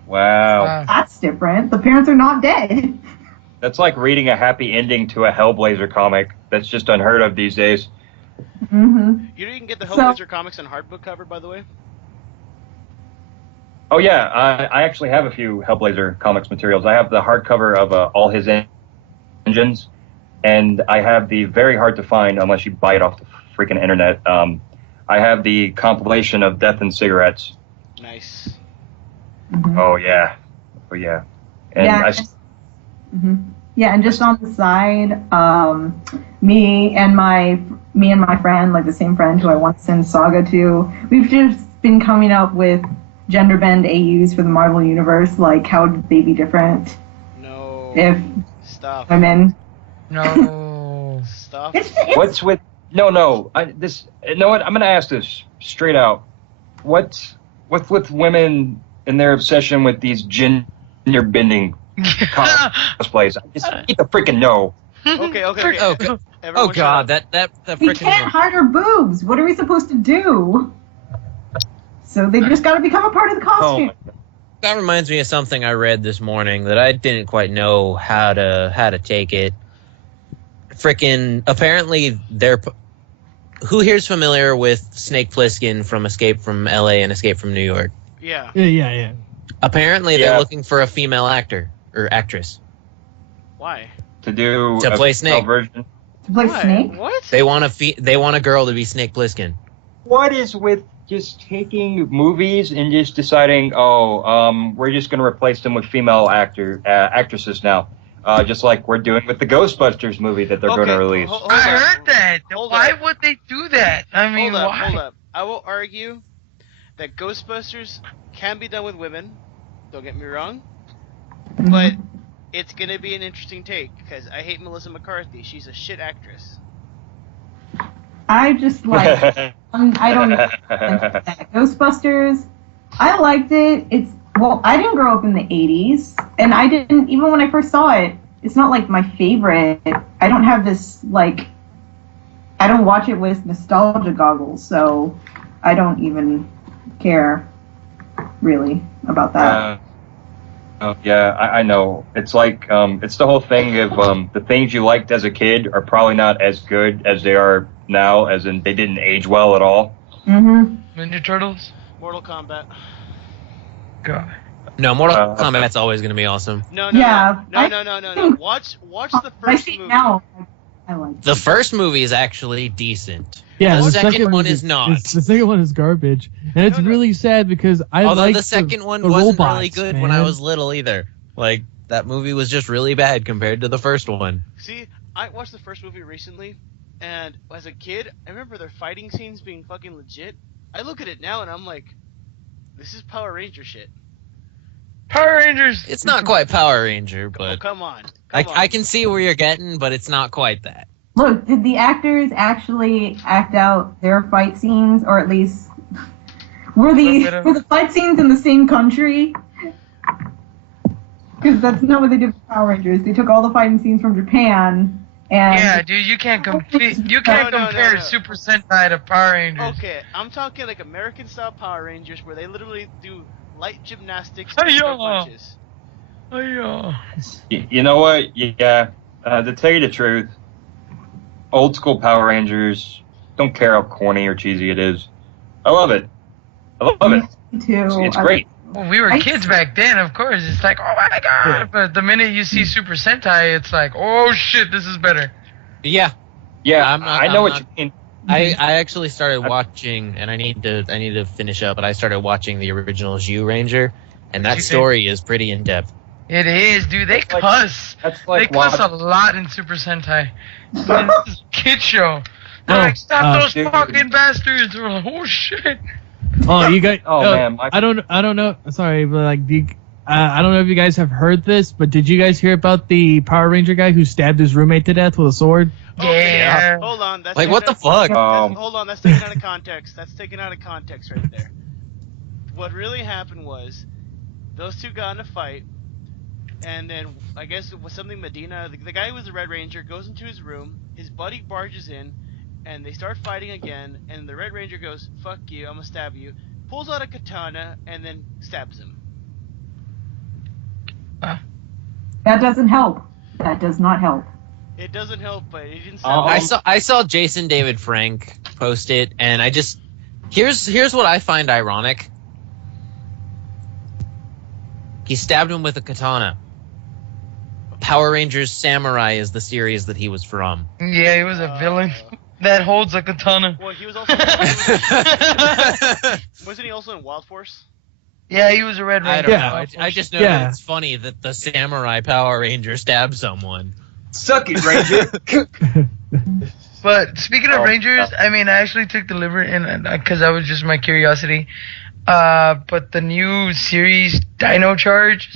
Wow. That's different. The parents are not dead. That's like reading a happy ending to a Hellblazer comic. That's just unheard of these days. Mm-hmm. You didn't get the Hellblazer comics on hardbook cover, by the way? Oh yeah, I actually have a few Hellblazer comics materials. I have the hardcover of all his engines, and I have the very hard to find unless you buy it off the freaking internet. I have the compilation of Death and Cigarettes. Nice. Mhm. Oh yeah, and Yeah. Yeah, and just on the side, me and my friend, like the same friend who I want to send Saga to, we've just been coming up with gender bend AUs for the Marvel Universe. Like, how would they be different No. if Stop. women? No. Stop. what's with no? You know what? I'm gonna ask this straight out. What's with women and their obsession with these gender bending cosplays? I just need to freaking know. Okay. Oh, Everyone God, shut up. that We freaking. can't hide our boobs. What are we supposed to do? So they just got to become a part of the costume. That reminds me of something I read this morning that I didn't quite know how to take it. Frickin' apparently who here's familiar with Snake Plissken from Escape from LA and Escape from New York? Yeah. Yeah. Apparently Yeah. they're looking for a female actor or actress Why? To play Snake. version. To play Why? Snake? What? They want a girl to be Snake Plissken. What is with just taking movies and just deciding, we're just going to replace them with female actresses now, just like we're doing with the Ghostbusters movie that they're going to release. Hold I up. heard that. Hold Why up. would they do that? I mean, Hold why? up. I will argue that Ghostbusters can be done with women. Don't get me wrong. But it's going to be an interesting take, because I hate Melissa McCarthy. She's a shit actress. I just like. I don't know. Ghostbusters. I liked it. I didn't grow up in the 80s, and I didn't, even when I first saw it, it's not like my favorite. I don't have this, like, I don't watch it with nostalgia goggles, so I don't even care, really, about that. Yeah, I know. It's like, it's the whole thing of the things you liked as a kid are probably not as good as they are now, as in they didn't age well at all. Ninja Turtles? Mortal Kombat. God. No, Mortal Kombat's always going to be awesome. No. Yeah, No. Watch the I first see movie. now. I like The first movie is actually decent. Yeah, The second one is not. The second one is garbage, and it's really sad because I Although like the second one the wasn't robots, really good man. when I was little either. Like, that movie was just really bad compared to the first one. See, I watched the first movie recently, and as a kid, I remember their fighting scenes being fucking legit. I look at it now and I'm like, this is Power Ranger shit. Power Rangers. It's not quite Power Ranger, Oh, but come on. I can see where you're getting, but it's not quite that. Look, did the actors actually act out their fight scenes, or at least were the fight scenes in the same country? Because that's not what they did with Power Rangers. They took all the fighting scenes from Japan and Yeah, dude, you can't compete. You can't No. compare Super Sentai to Power Rangers. Okay, I'm talking like American style Power Rangers where they literally do light gymnastics Hey, and yo. throw punches. Oh yeah. You know what? Yeah, to tell you the truth, old school Power Rangers, don't care how corny or cheesy it is. I love it. Me too. It's great. Well, we were kids back then, of course. It's like, oh my god. But the minute you see Super Sentai, it's like, oh shit, this is better. Yeah. Yeah, I'm know what not- you mean. I actually started watching, and I need to finish up, but I started watching the original Zhu Ranger, and that story is pretty in depth. It is, dude. They Like- cuss. That's They like cuss a watching. lot in Super Sentai. And this is a kid show. They're Oh, like, stop those dude. fucking bastards. We're like, oh shit. Oh, you guys. Oh, man, I don't know. Sorry, but like, I don't know if you guys have heard this, but did you guys hear about the Power Ranger guy who stabbed his roommate to death with a sword? Yeah. Hold on. That's Like, what the taken fuck? Hold on, that's taken out of context. That's taken out of context right there. What really happened was, those two got in a fight, and then, I guess it was something Medina, the guy who was the Red Ranger, goes into his room, his buddy barges in, and they start fighting again, and the Red Ranger goes, fuck you, I'm gonna stab you, pulls out a katana, and then stabs him. That doesn't help. That does not help. It doesn't help, but he didn't stab him. I saw Jason David Frank post it, and I just here's what I find ironic. He stabbed him with a katana. Power Rangers Samurai is the series that he was from. Yeah, he was a villain that holds a katana. Well, he was also. Wasn't he also in Wild Force? Yeah, he was a Red Ranger. I don't know. I just know that it's funny that the Samurai Power Ranger stabbed someone. Suck it, Ranger. But speaking of Rangers, I mean, I actually took the liberty, because that was just my curiosity. But the new series, Dino Charge,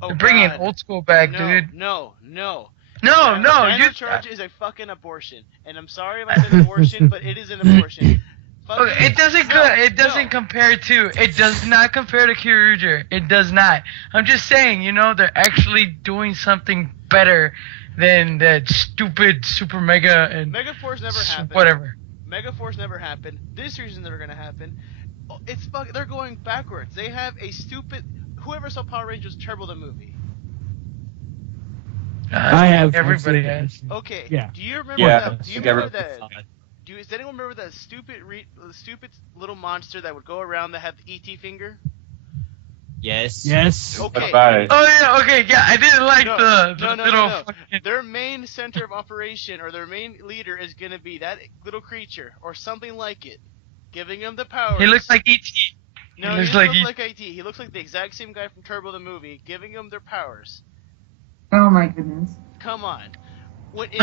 they're bringing old school back, dude. No. Dino Charge is a fucking abortion, and I'm sorry about the abortion, but it is an abortion. Okay, it does not compare to Kyoryuger. It does not. I'm just saying, they're actually doing something better than that stupid Super Mega and Megaforce never happened. Whatever. Megaforce never happened. This series is never gonna happen. They're going backwards. They have a stupid. Whoever saw Power Rangers Turbo the movie? I have. Everybody has. Okay. Yeah. Do you remember that? Do you remember that? Does anyone remember that stupid little monster that would go around that had the ET finger? Yes. Okay. What about it? Oh yeah. Okay. Yeah, I didn't like the little. No. Their main center of operation or their main leader is gonna be that little creature or something like it, giving him the powers. He looks like ET. No, he doesn't look like ET. He looks like the exact same guy from Turbo the movie, giving him their powers. Oh my goodness. Come on. Wait, you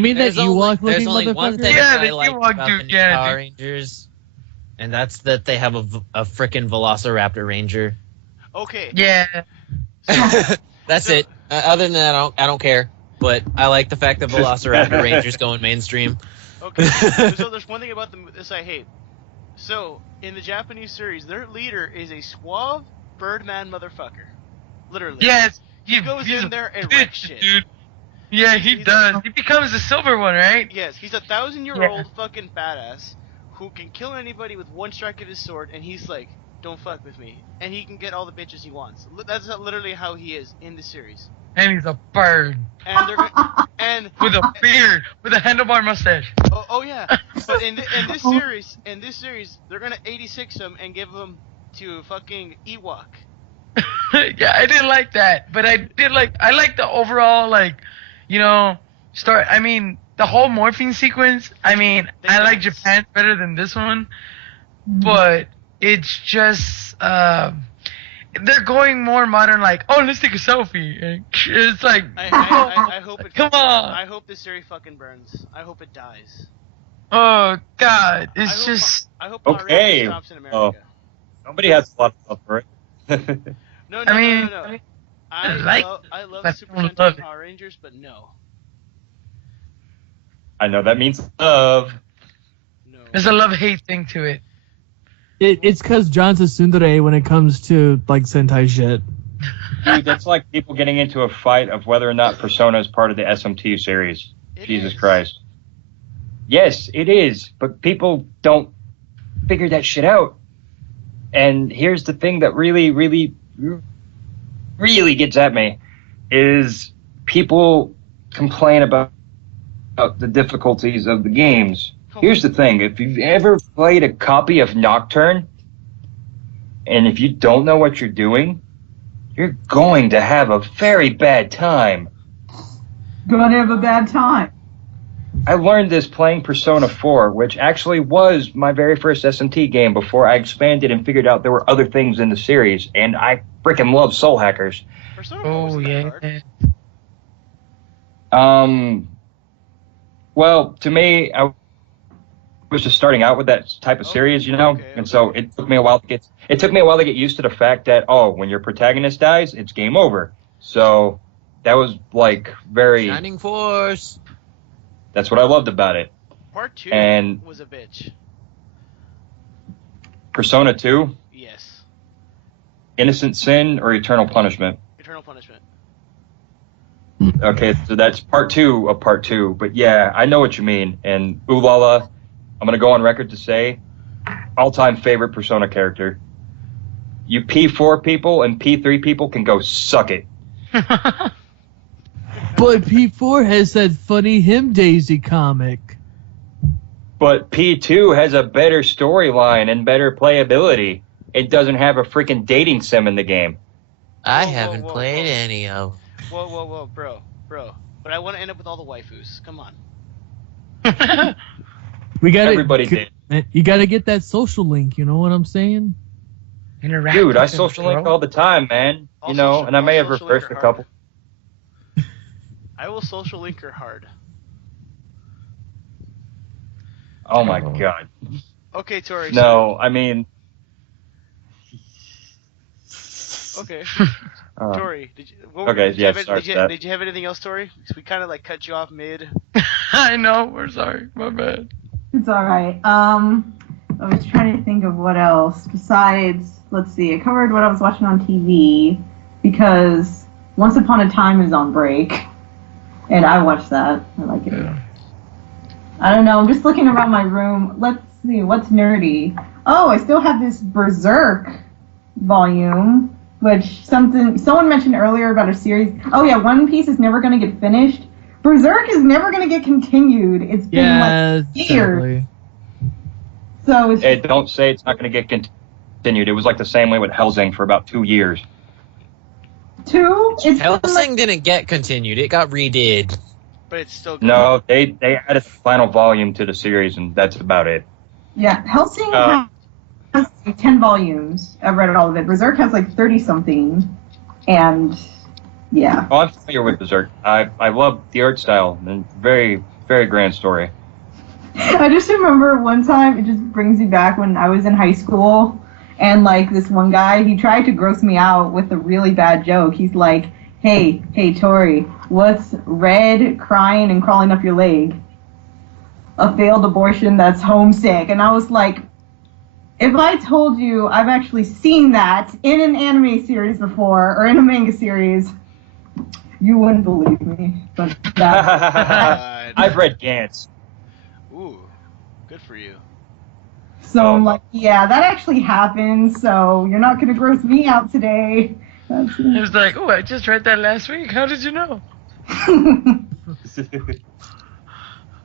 mean that Ewok looking only one motherfucker? thing Yeah, I the like Ewok about dude, the new Power Rangers, and that's that they have a frickin' Velociraptor Ranger. Okay. Yeah. That's it. Other than that, I don't care. But I like the fact that Velociraptor Ranger's going mainstream. Okay. So there's one thing about this I hate. So in the Japanese series, their leader is a suave Birdman motherfucker. Literally. Yes. He goes in there and wrecks shit. Dude. Yeah, he does. He becomes the silver one, right? Yes, he's a 1,000-year-old fucking badass who can kill anybody with one strike of his sword, and he's like, "Don't fuck with me," and he can get all the bitches he wants. That's literally how he is in the series. And he's a bird. And they're with a beard, with a handlebar mustache. Oh yeah. But in this series, they're gonna 86 him and give him to fucking Ewok. Yeah, I didn't like that, but I like the overall start. I mean, the whole morphing sequence. I mean, I like Japan better than this one, but it's just they're going more modern. Like, oh, let's take a selfie. And it's like, I hope it. Come on. I hope this series fucking burns. I hope it dies. Oh God, I hope Power Okay. Rangers stops in America. Somebody has a lot of love for it. No. I mean, I love I Super love Sentai it. Power Rangers, but no. I know that means love. No. there's a love-hate thing to it. It's because John's a tsundere when it comes to like Sentai shit. Dude, that's like people getting into a fight of whether or not Persona is part of the SMT series. Jesus Christ. Yes, it is, but people don't figure that shit out. And here's the thing that really, really, really gets at me is people complain about the difficulties of the games. Here's the thing. If you've ever played a copy of Nocturne, and if you don't know what you're doing, you're going to have a very bad time. Gonna have a bad time. I learned this playing Persona 4, which actually was my very first SMT game before I expanded and figured out there were other things in the series, and I freaking love Soul Hackers. Persona 4 wasn't that hard. Well, to me, I was just starting out with that type of series, and so it took me a while to get used to the fact that when your protagonist dies, it's game over. So that was like very Shining Force. That's what I loved about it. Part 2 was a bitch. Persona 2, Yes. Innocent Sin or Eternal Punishment? Eternal Punishment. Okay, so that's part 2 of part 2. But yeah, I know what you mean. And Ulala, I'm going to go on record to say, all-time favorite Persona character. You P4 people and P3 people can go suck it. But P4 has that funny Him Daisy comic. But P2 has a better storyline and better playability. it doesn't have a freaking dating sim in the game. I Whoa, haven't whoa, played whoa. any of. Whoa, bro. But I want to end up with all the waifus. Come on. We got Everybody did. You got to get that social link. You know what I'm saying? Interact Dude, with I them, social link bro. all the time, man. I'll You know, social- and I may I'll have social link reversed a her couple. I will social link her hard. Oh my god. Okay, Tori. No, I mean, Okay. uh, Tori, okay, yeah, sorry for that. did you have anything else, Tori? 'Cause we kind of like cut you off mid. I know. We're sorry. My bad. It's alright. I was trying to think of what else besides, let's see, I covered what I was watching on TV because Once Upon a Time is on break. And I watched that. I like it. Yeah. I don't know, I'm just looking around my room. Let's see, what's nerdy? Oh, I still have this Berserk volume, which someone mentioned earlier about a series. Oh yeah, One Piece is never going to get finished. Berserk is never going to get continued. It's been like years. Exactly. So it's hey, don't say it's not going to get continued. It was like the same way with Hellsing for about 2 years. two. It's been, Hellsing didn't get continued. It got redid. But it's still good. No, they added the final volume to the series, and that's about it. yeah, Hellsing has like 10 volumes. I've read all of it. Berserk has like 30 something, and yeah. Oh, I'm familiar with Berserk. I love the art style and very, very grand story. I just remember one time, it just brings me back when I was in high school, and like this one guy, he tried to gross me out with a really bad joke. He's like, hey, Tori, what's red, crying, and crawling up your leg? A failed abortion that's homesick. And I was like, if I told you I've actually seen that in an anime series before, or in a manga series, you wouldn't believe me. But that, I've read Gantz. Ooh, good for you. so I'm like, yeah, that actually happened, so you're not going to gross me out today. That's He was like, oh, I just read that last week. How did you know?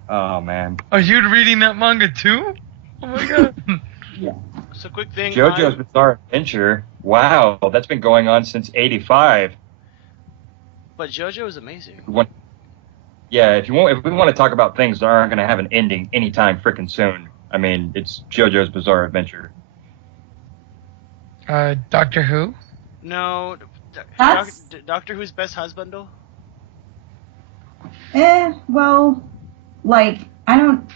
Oh man. Are you reading that manga too? Oh my god. So quick thing. JoJo's Bizarre Adventure. Wow, that's been going on since '85. But JoJo is amazing. Yeah, if we want to talk about things that aren't going to have an ending anytime freaking soon, I mean, it's JoJo's Bizarre Adventure. Doctor Who? No, That's- Doctor Who's best husband? well, like, I don't...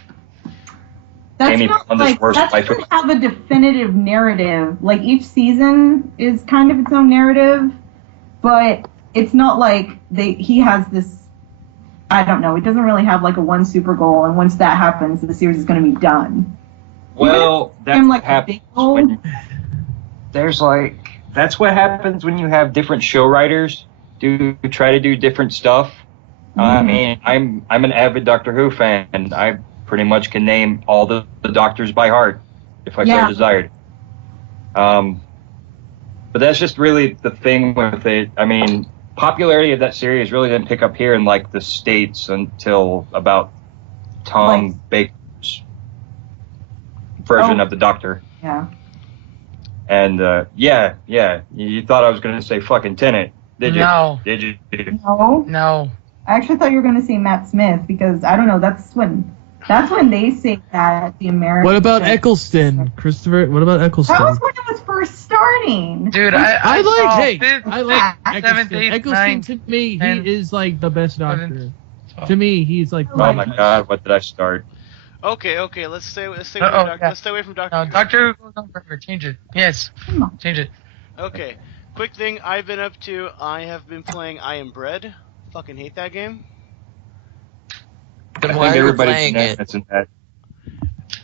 That's Amy not, Bonda's like, worst that wife. doesn't have a definitive narrative. Like, each season is kind of its own narrative, but it's not like he has this... I don't know, it doesn't really have, like, a one super goal, and once that happens, the series is going to be done. Well, that's Even, what like, a happens big goal. when there's like that's what happens when you have different show writers try to do different stuff. I mean, I'm an avid Doctor Who fan, and I pretty much can name all the doctors by heart if I so desired. But that's just really the thing with it. I mean, popularity of that series really didn't pick up here in like the States until about Tom Baker's version of the Doctor. Yeah. And yeah, you thought I was going to say fucking Tenet, did you? No. Did you? No. No. I actually thought you were going to say Matt Smith, because, I don't know, that's when they say that the American... What about Eccleston, Christopher? What about Eccleston? That was when it was first starting. Dude, I like Eccleston. Seventh, eighth, Eccleston, ninth, to me, and he is like the best doctor. 11th, 12th. To me, he's like. Oh my God, what did I start? Okay, let's stay away from Doctor. yeah. Let's stay away from Doctor. No, Doctor Who goes on forever. Change it. Yes. Change it. Okay, quick thing I've been up to. I have been playing I Am Bread. Fucking hate that game. Then I why think are you everybody's playing it? unanimous in that.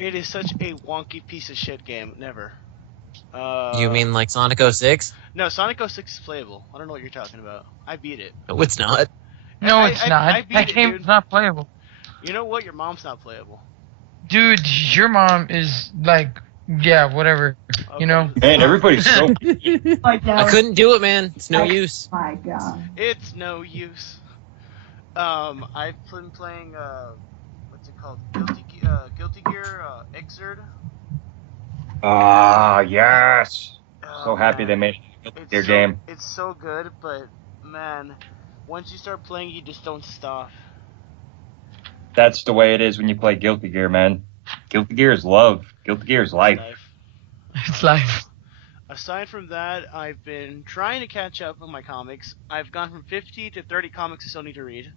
It is such a wonky piece of shit game. Never. You mean like Sonic 06? No, Sonic 06 is playable. I don't know what you're talking about. I beat it. No, it's not. No, I- it's I- not. I beat That it, game's dude. not playable. You know what? Your mom's not playable. Dude, your mom is like, yeah, whatever. Okay. You know? Man, everybody's so. Like, I couldn't do it, man. It's no use. My God. It's no use. I've been playing what's it called? Guilty Gear Xrd. Ah, yes. So happy they made their game. It's so good, but man, once you start playing, you just don't stop. That's the way it is when you play Guilty Gear, man. Guilty Gear is love. Guilty Gear is life. It's life. Aside from that, I've been trying to catch up on my comics. I've gone from 50 to 30 comics I still need to read.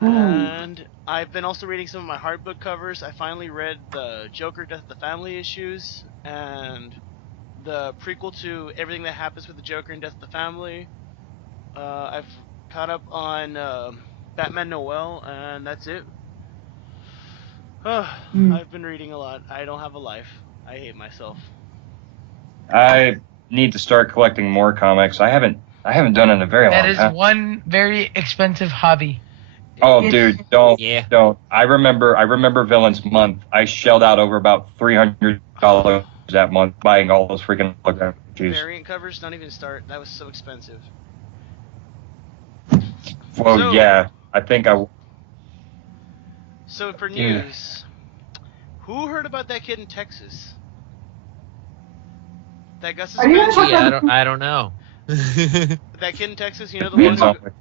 And I've been also reading some of my hard book covers. I finally read the Joker Death of the Family issues and the prequel to everything that happens with the Joker and Death of the Family. I've caught up on Batman Noel, and that's it. I've been reading a lot. I don't have a life. I hate myself. I need to start collecting more comics. I haven't done it in a very long time. That is one very expensive hobby. Oh, dude, don't. I remember Villains Month. I shelled out over about $300 that month buying all those freaking issues. Variant covers, don't even start. That was so expensive. Well, yeah, I think I. So for news, who heard about that kid in Texas? That got suspended. I don't know. That kid in Texas, you know, the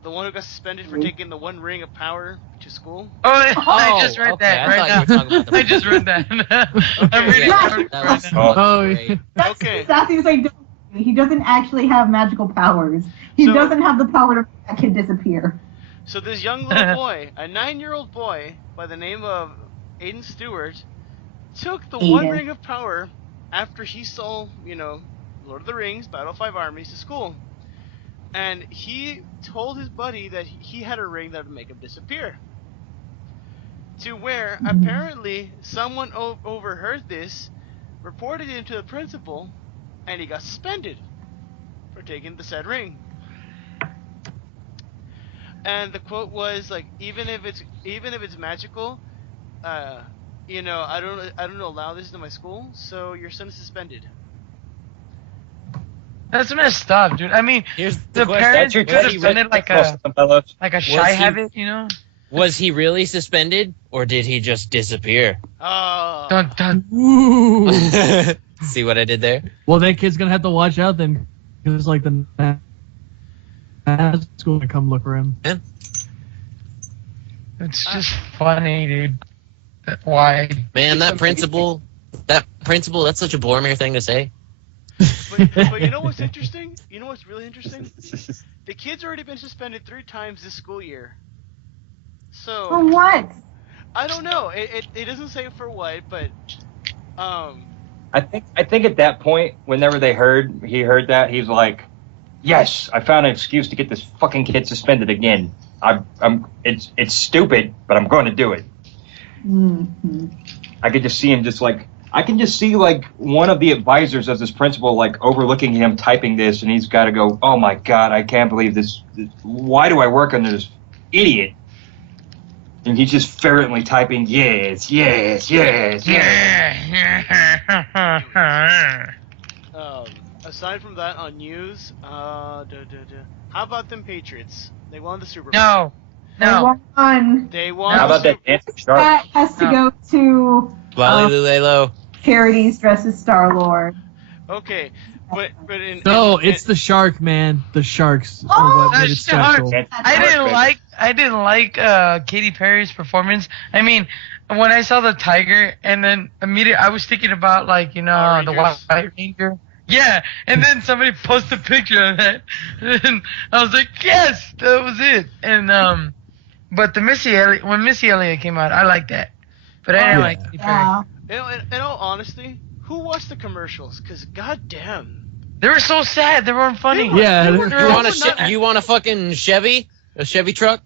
one who got suspended for taking the one ring of power to school. Oh, I just read that right now. I just read that. I'm reading it right now. Okay. Sassy's like, he doesn't actually have magical powers. He doesn't have the power to make that kid disappear. So this young little boy, a 9-year-old boy by the name of Aiden Stewart, took the one ring of power after he saw, you know, Lord of the Rings, Battle of 5 Armies to school. And he told his buddy that he had a ring that would make him disappear. To where, apparently, someone overheard this, reported it to the principal, and he got suspended for taking the said ring. And the quote was like, even if it's magical, you know, I don't allow this in my school, so your son is suspended. That's messed up, dude. I mean, the parents could have done it like a shy habit, you know? Was he really suspended, or did he just disappear? Oh. Dun, dun. See what I did there? Well, that kid's gonna have to watch out then, because like the mask's going to come look for him. Yeah. It's just funny, dude. Why? Man, that principal, that's such a Boromir thing to say. But you know what's interesting? You know what's really interesting? The kid's already been suspended 3 times this school year. So For what? I don't know. It doesn't say for what, but I think at that point, whenever he heard that, he's like, yes, I found an excuse to get this fucking kid suspended again. It's stupid, but I'm going to do it. Mm-hmm. I could just see him I can just see like one of the advisors of this principal like overlooking him typing this, and he's got to go, oh my god, I can't believe this. Why do I work under this idiot? And he's just fervently typing, yes, yes, yes, yes. Aside from that, on news, how about them Patriots? They won the Super Bowl. No. They won. How about that dancing shark? That has to go to Lalo. Charities dresses Star-Lord. Okay, but it's the shark, man. The sharks are what made it special. I didn't like Katy Perry's performance. I mean, when I saw the tiger, and then immediately I was thinking about like, you know, the White Ranger. Yeah, and then somebody posted a picture of that, and I was like, yes, that was it. And but when Missy Elliott came out, I liked that, but I didn't like Katy Perry. In all honesty, who watched the commercials? Because goddamn, they were so sad. They weren't funny. You want a fucking Chevy? A Chevy truck?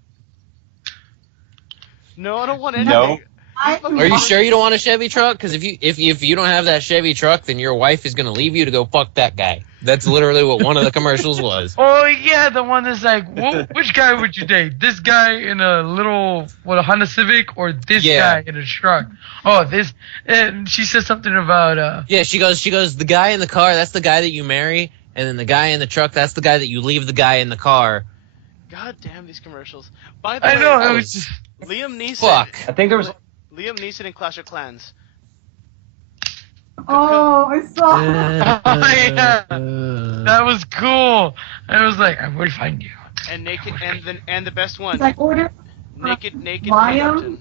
No, I don't want anything. No. Are you sure you don't want a Chevy truck? Because if you don't have that Chevy truck, then your wife is gonna leave you to go fuck that guy. That's literally what one of the commercials was. Oh yeah, the one that's like, which guy would you date? This guy in a Honda Civic, or this guy in a truck? Oh, this. And she said something about. Yeah, she goes. The guy in the car, that's the guy that you marry, and then the guy in the truck, that's the guy that you leave the guy in the car. God damn these commercials. By the way, it was just Liam Neeson. Fuck. I think there was Liam Neeson in Clash of Clans. Oh, I saw. Oh, yeah. That was cool. I was like, I will find you. And naked, and the best one. It's like order. Naked Liam.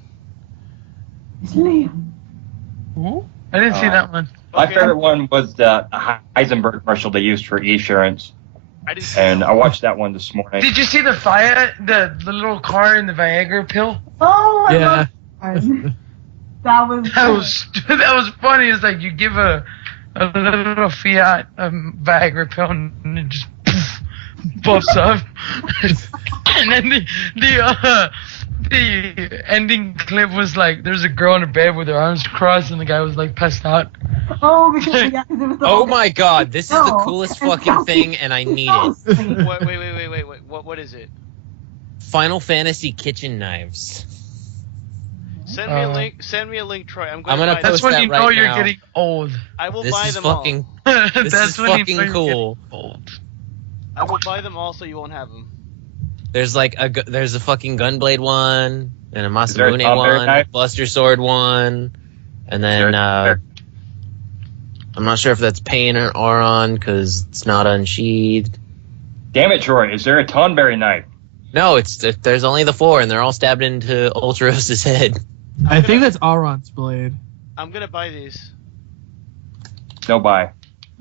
It's Liam. Who? I didn't see that one. My Okay. favorite one was the Heisenberg commercial they used for Esurance, I didn't see and that. I watched that one this morning. Did you see the the little car in the Viagra pill? Oh, I Yeah. love that one. That was funny. It's like you give a little Fiat Viagra pill and it just puffs up, and then the ending clip was like there's a girl in a bed with her arms crossed and the guy was like passed out. Oh, because it was the Oh my god, this is the No. coolest fucking thing, and I need it. Wait. What is it? Final Fantasy kitchen knives. Send me a link. Send me a link, Troy. I'm I'm gonna gonna buy That's post them. when that you know right you're now. getting old. I will This buy is them fucking. That's This is when you know fucking you're cool. getting old. all. I will buy them all, so you won't have them. There's like there's a fucking Gunblade one, and a Is there a Masamune Tomberry one, knife? Buster Sword one, and then I'm not sure if that's Pain or Auron because it's not unsheathed. Damn it, Troy! Is there a Tonberry knife? No, there's only the 4, and they're all stabbed into Ultrarosa's head. I think that's Auron's blade. I'm gonna buy these. No buy.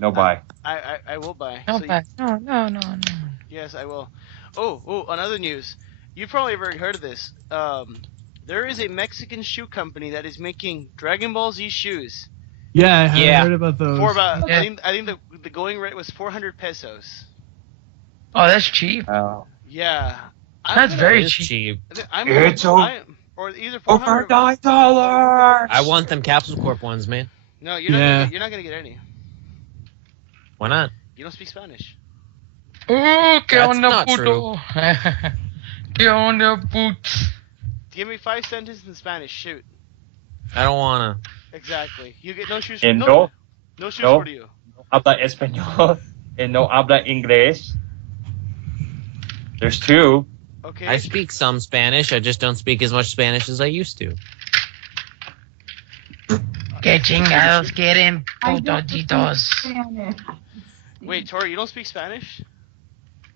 I will buy. No, So you- Pat. No. Yes, I will. Oh, on other news, you've probably already heard of this. There is a Mexican shoe company that is making Dragon Ball Z shoes Yeah, I haven't Yeah. heard about those. for about. Yeah. I think the going rate was 400 pesos. Oh, that's cheap. Yeah. That's very It's cheap. cheap. Or either 400. $9. I want them Capsule Corp ones, man. No, you're not. Yeah. You're not gonna get any. Why not? You don't speak Spanish. Oh, que That's onda not puto. Que onda putz. Give me 5 sentences in Spanish. Shoot. I don't wanna. Exactly. You get no shoes. And No shoes no. for you. Habla español and no habla inglés. There's 2. Okay. I speak some Spanish. I just don't speak as much Spanish as I used to. Que chingados quieren I don't putoditos. Spanish. Wait, Tori, you don't speak Spanish?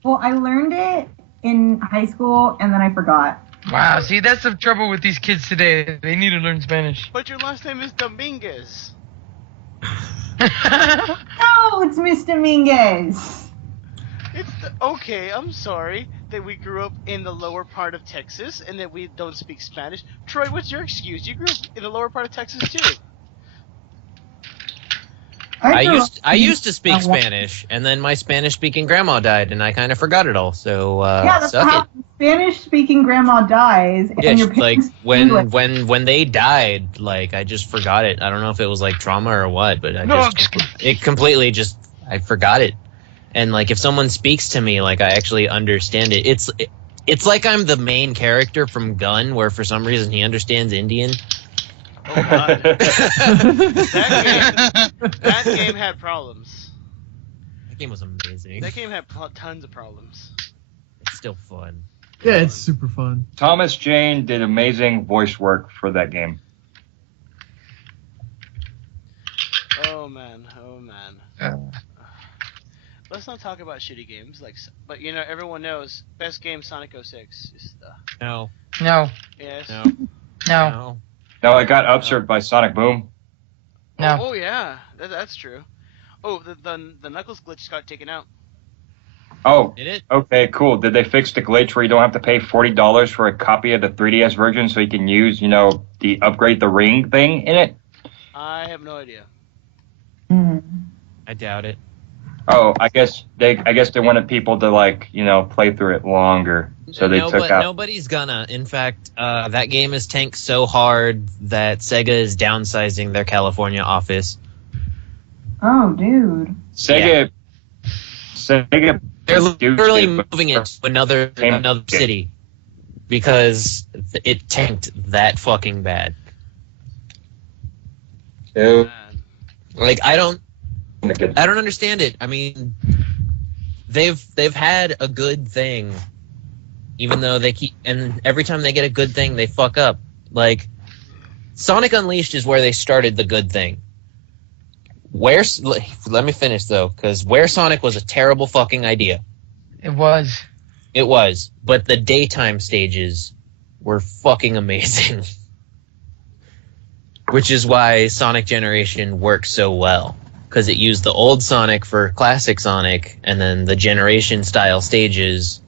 Well, I learned it in high school and then I forgot. Wow, see, that's the trouble with these kids today. They need to learn Spanish. But your last name is Dominguez. No, it's Miss Dominguez. Okay, I'm sorry that we grew up in the lower part of Texas and that we don't speak Spanish. Troy, what's your excuse? You grew up in the lower part of Texas too. I used to speak Spanish, and then my Spanish-speaking grandma died, and I kind of forgot it all. So Yeah, that's suck how it. Spanish-speaking grandma dies, and Yeah, your like parents English. when they died, like I just forgot it. I don't know if it was like trauma or what, but it completely just I forgot it. And like if someone speaks to me, like I actually understand it. It's like I'm the main character from Gun, where for some reason he understands Indian. Oh god. That game had problems. That game was amazing. That game had tons of problems. It's still fun. Yeah, it's super fun. Thomas Jane did amazing voice work for that game. Oh man. Let's not talk about shitty games, but you know everyone knows best game Sonic 06 is the No. No. yes. No. No, it got upserved by Sonic Boom. No. Oh yeah, that's true. Oh, the Knuckles glitch got taken out. Oh, Did it? okay, cool. Did they fix the glitch where you don't have to pay $40 for a copy of the 3DS version so you can use, the upgrade the ring thing in it? I have no idea. I doubt it. Oh, I guess they wanted people to play through it longer, so they took out. Nobody's gonna. In fact, that game is tanked so hard that Sega is downsizing their California office. Oh, dude. Sega. They're literally it, but- moving it to another city because it tanked that fucking bad. Man. Like I don't understand it. I mean, they've had a good thing, even though and every time they get a good thing, they fuck up. Like Sonic Unleashed is where they started the good thing. Let me finish though, because Where Sonic was a terrible fucking idea. It was. It was, but the daytime stages were fucking amazing. Which is why Sonic Generation works so well. Because it used the old Sonic for classic Sonic, and then the Generation style stages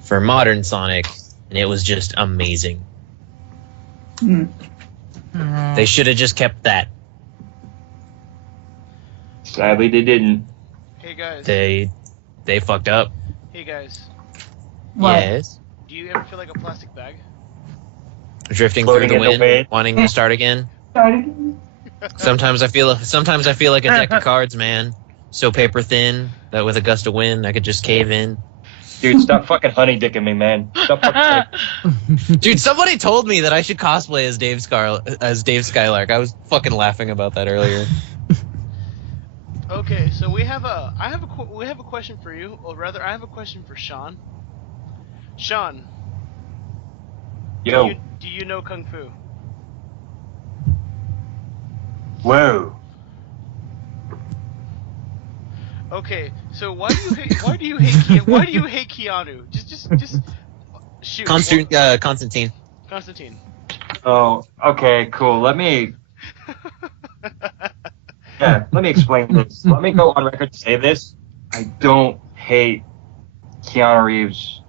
for modern Sonic, and it was just amazing. They should have just kept that. Sadly, they didn't. Hey guys. They fucked up. Hey guys. What? Yes. Do you ever feel like a plastic bag? Drifting Floating through the in the wind, wind. wanting to start again. Sometimes I feel like a deck of cards, man. So paper thin that with a gust of wind I could just cave in. Dude, stop fucking honey dicking me, man. Stop fucking. Dude, somebody told me that I should cosplay as Dave Skylark. I was fucking laughing about that earlier. Okay, so we have a question for you, or rather, I have a question for Sean. Sean, Yo. do you know Kung Fu? Whoa. Okay, so why do you hate Keanu? Just shoot. Constantine. Constantine. Oh, okay, cool. Let me explain this. Let me go on record to say this. I don't hate Keanu Reeves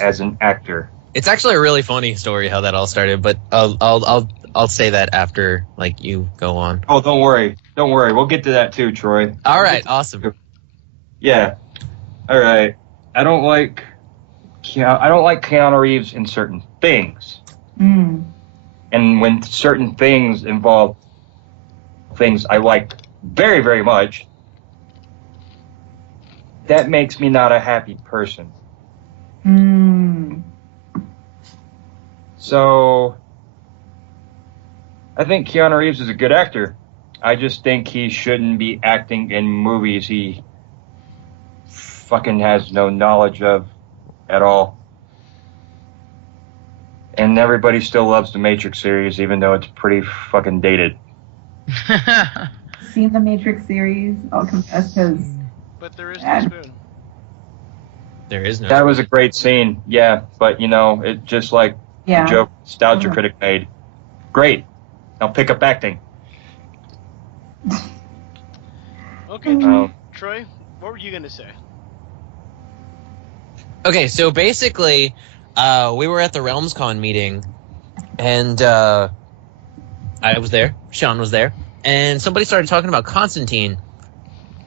as an actor. It's actually a really funny story how that all started, but I'll say that after you go on. Oh, don't worry. We'll get to that too, Troy. All right, awesome. Yeah. All right. I don't like Keanu Reeves in certain things. And when certain things involve things I like very, very much, that makes me not a happy person. So, I think Keanu Reeves is a good actor. I just think he shouldn't be acting in movies he fucking has no knowledge of at all. And everybody still loves the Matrix series, even though it's pretty fucking dated. Seen the Matrix series, I'll confess, because... But there is no spoon. There is no. That was a great scene, yeah, but it just like the joke Nostalgia Critic made. Great. Now pick up acting. Okay, Troy, what were you gonna say? Okay, so basically, we were at the RealmsCon meeting, and I was there, Sean was there, and somebody started talking about Constantine,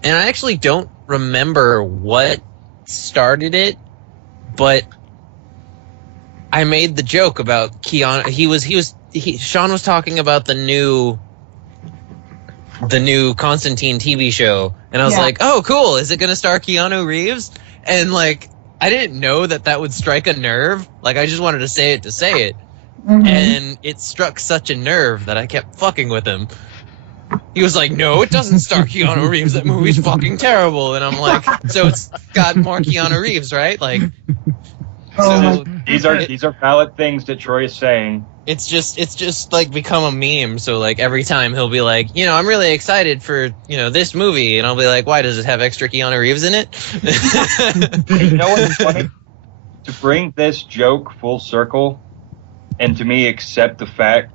and I actually don't remember what started it, but I made the joke about Keanu. Sean was talking about the new Constantine TV show, and I was like, "Oh, cool! Is it gonna star Keanu Reeves?" And I didn't know that would strike a nerve. I just wanted to say it, and it struck such a nerve that I kept fucking with him. He was like, "No, it doesn't star Keanu Reeves. That movie's fucking terrible." And I'm like, "So it's got more Keanu Reeves, right?" So these are valid things that Troy is saying. It's just become a meme. So every time he'll be like, "I'm really excited for this movie," and I'll be like, "Why does it have extra Keanu Reeves in it?" You know what's funny? To bring this joke full circle, and to me accept the fact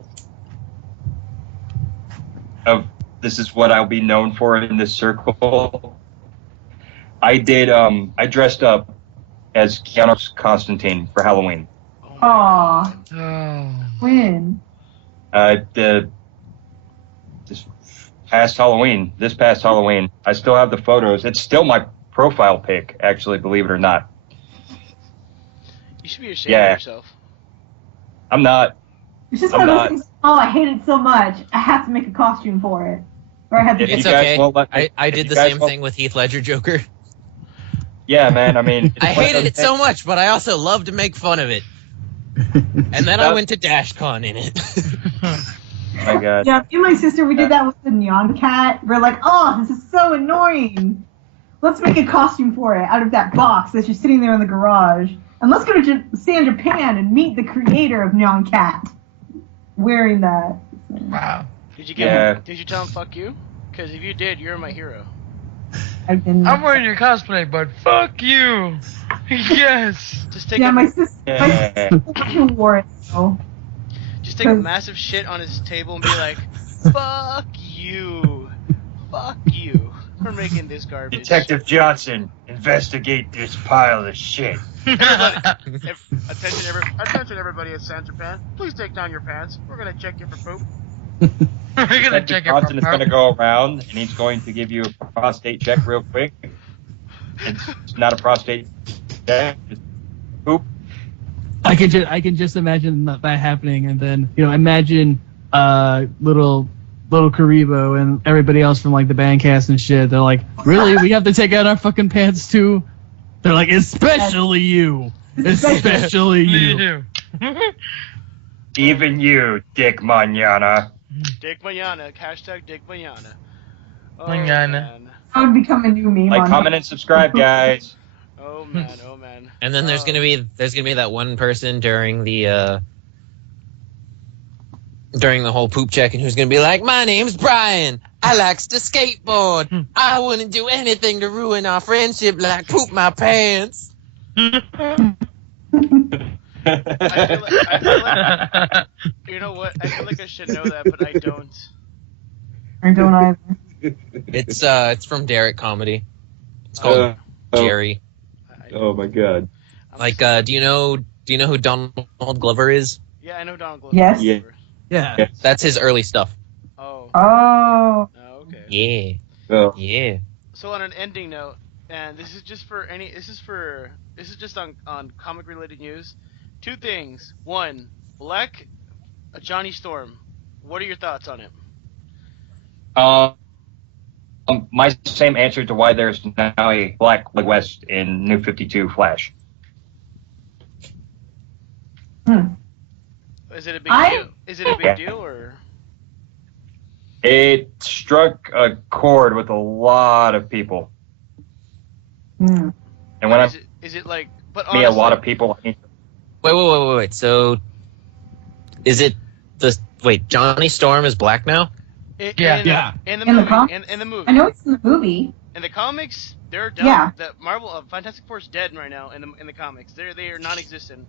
of this is what I'll be known for in this circle. I dressed up as Keanu's Constantine for Halloween. Aww. Oh. When? This past Halloween. I still have the photos. It's still my profile pic, actually, believe it or not. You should be ashamed of yourself. I'm not. It's just one of those things, I hate it so much, I have to make a costume for it. Or I have to It's okay. I did the same thing with Heath Ledger Joker. Yeah, man, I mean... I hated it so much, but I also loved to make fun of it. And then I went to DashCon in it. My God. Yeah, me and my sister, we did that with the Neon Cat. We're like, oh, this is so annoying. Let's make a costume for it out of that box that's just sitting there in the garage. And let's go to Japan and meet the creator of Neon Cat wearing that. Wow. Did you tell him fuck you? Because if you did, you're my hero. I've been. I'm wearing your cosplay, but fuck you. Yes. Just take Yeah, a, my sister wore it. So. just take a massive shit on his table and be like, "Fuck you, fuck you for making this garbage." Detective Johnson, investigate this pile of shit. Attention, everybody at San Japan. Please take down your pants. We're gonna check you for poop. We're gonna Detective check Johnson is it. going to go around and he's going to give you a prostate check real quick. It's not a prostate check. Just poop. I can just imagine that happening, and then imagine little Karibo and everybody else from like the band cast and shit. They're like, really? We have to take out our fucking pants too? They're like, especially you, especially you. Even you, Dick Mañana. Dick Mañana. Hashtag Dick Mañana. Oh, Mañana. man. That would become a new meme. Like, on comment, and subscribe, guys. Oh man. Oh man. And then there's gonna be that one person during the whole poop checking who's gonna be like, my name's Brian. I likes to skateboard. I wouldn't do anything to ruin our friendship like poop my pants. I feel like you know what? I feel like I should know that, but I don't. I don't either. It's from Derek Comedy. It's called Jerry. Oh my god. Like, do you know who Donald Glover is? Yeah, I know Donald Glover. Yes. Yeah. Yeah. That's his early stuff. Oh. Oh. Oh, okay. Yeah. Oh. Yeah. So on an ending note, and this is just for any. This is just on comic related news. Two things. One, Johnny Storm. What are your thoughts on him? My same answer to why there's now a Black West in New 52 Flash. Is it a big deal? Is it a big deal or? It struck a chord with a lot of people. And when Is it like? But a lot of people. Wait. So, is it Johnny Storm is black now? In the movie. I know it's in the movie. In the comics, they're done. Yeah. The Marvel Fantastic Four is dead right now in the comics. They are non-existent.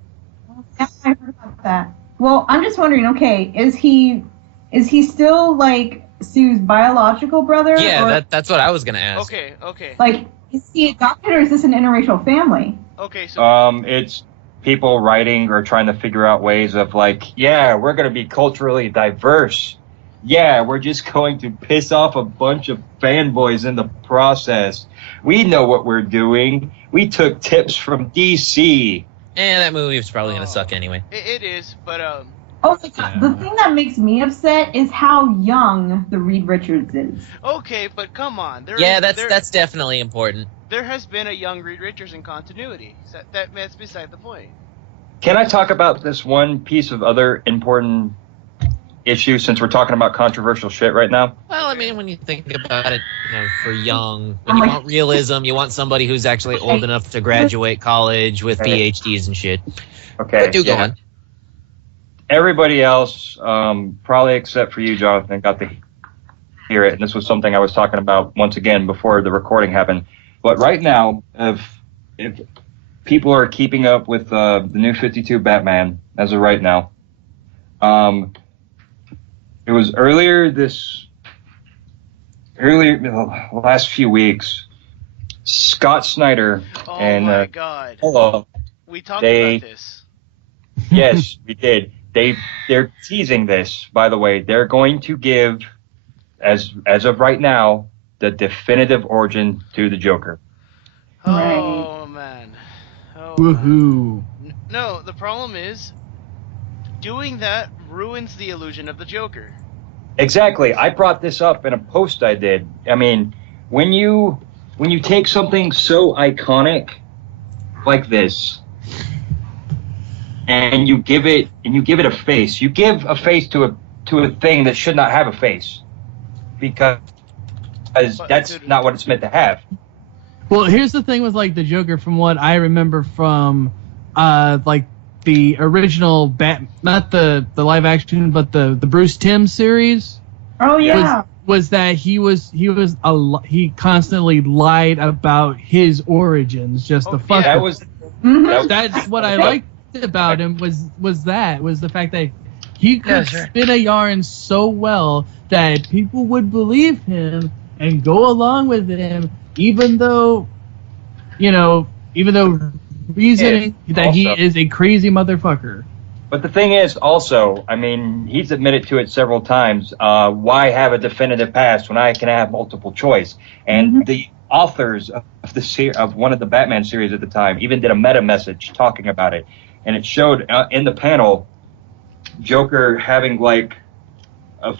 Yeah, I heard about that. Well, I'm just wondering. Okay, is he still like Sue's biological brother? Yeah, or, that's what I was gonna ask. Okay. Like, is he adopted or is this an interracial family? Okay, so it's people writing or trying to figure out ways of like, yeah, we're going to be culturally diverse. Yeah, we're just going to piss off a bunch of fanboys in the process. We know what we're doing. We took tips from DC. That movie was probably gonna suck anyway. It is, but Oh my God. The thing that makes me upset is how young the Reed Richards is. Okay, but come on. That's definitely important. There has been a young Reed Richards in continuity. So that's beside the point. Can I talk about this one piece of other important issue since we're talking about controversial shit right now? Well, I mean, when you think about it, for young, when you want realism, you want somebody who's actually old enough to graduate college with PhDs and shit. Okay. But go on. Everybody else, probably except for you, Jonathan, got to hear it. And this was something I was talking about once again before the recording happened. But right now, if people are keeping up with the New 52 Batman as of right now, it was the last few weeks, Scott Snyder and my God. Hello. We talked about this. Yes, we did. They're teasing this, by the way. They're going to give, as of right now, the definitive origin to the Joker. Oh man. Oh, Woohoo. man. No, the problem is doing that ruins the illusion of the Joker. Exactly. I brought this up in a post I did. I mean, when you take something so iconic like this and you give it a face, you give a face to a thing that should not have a face because that's not what it's meant to have. Well, here's the thing with like the Joker, from what I remember from like the original not the live action, but the Bruce Timm series. Oh yeah. Was that he constantly lied about his origins just to fuck. That with was That's what I liked about him was the fact that he could spin a yarn so well that people would believe him and go along with him, even though reasoning that he is a crazy motherfucker. But the thing is, also, I mean, he's admitted to it several times. Why have a definitive past when I can have multiple choice? And the authors of one of the Batman series at the time even did a meta message talking about it, and it showed in the panel Joker having like a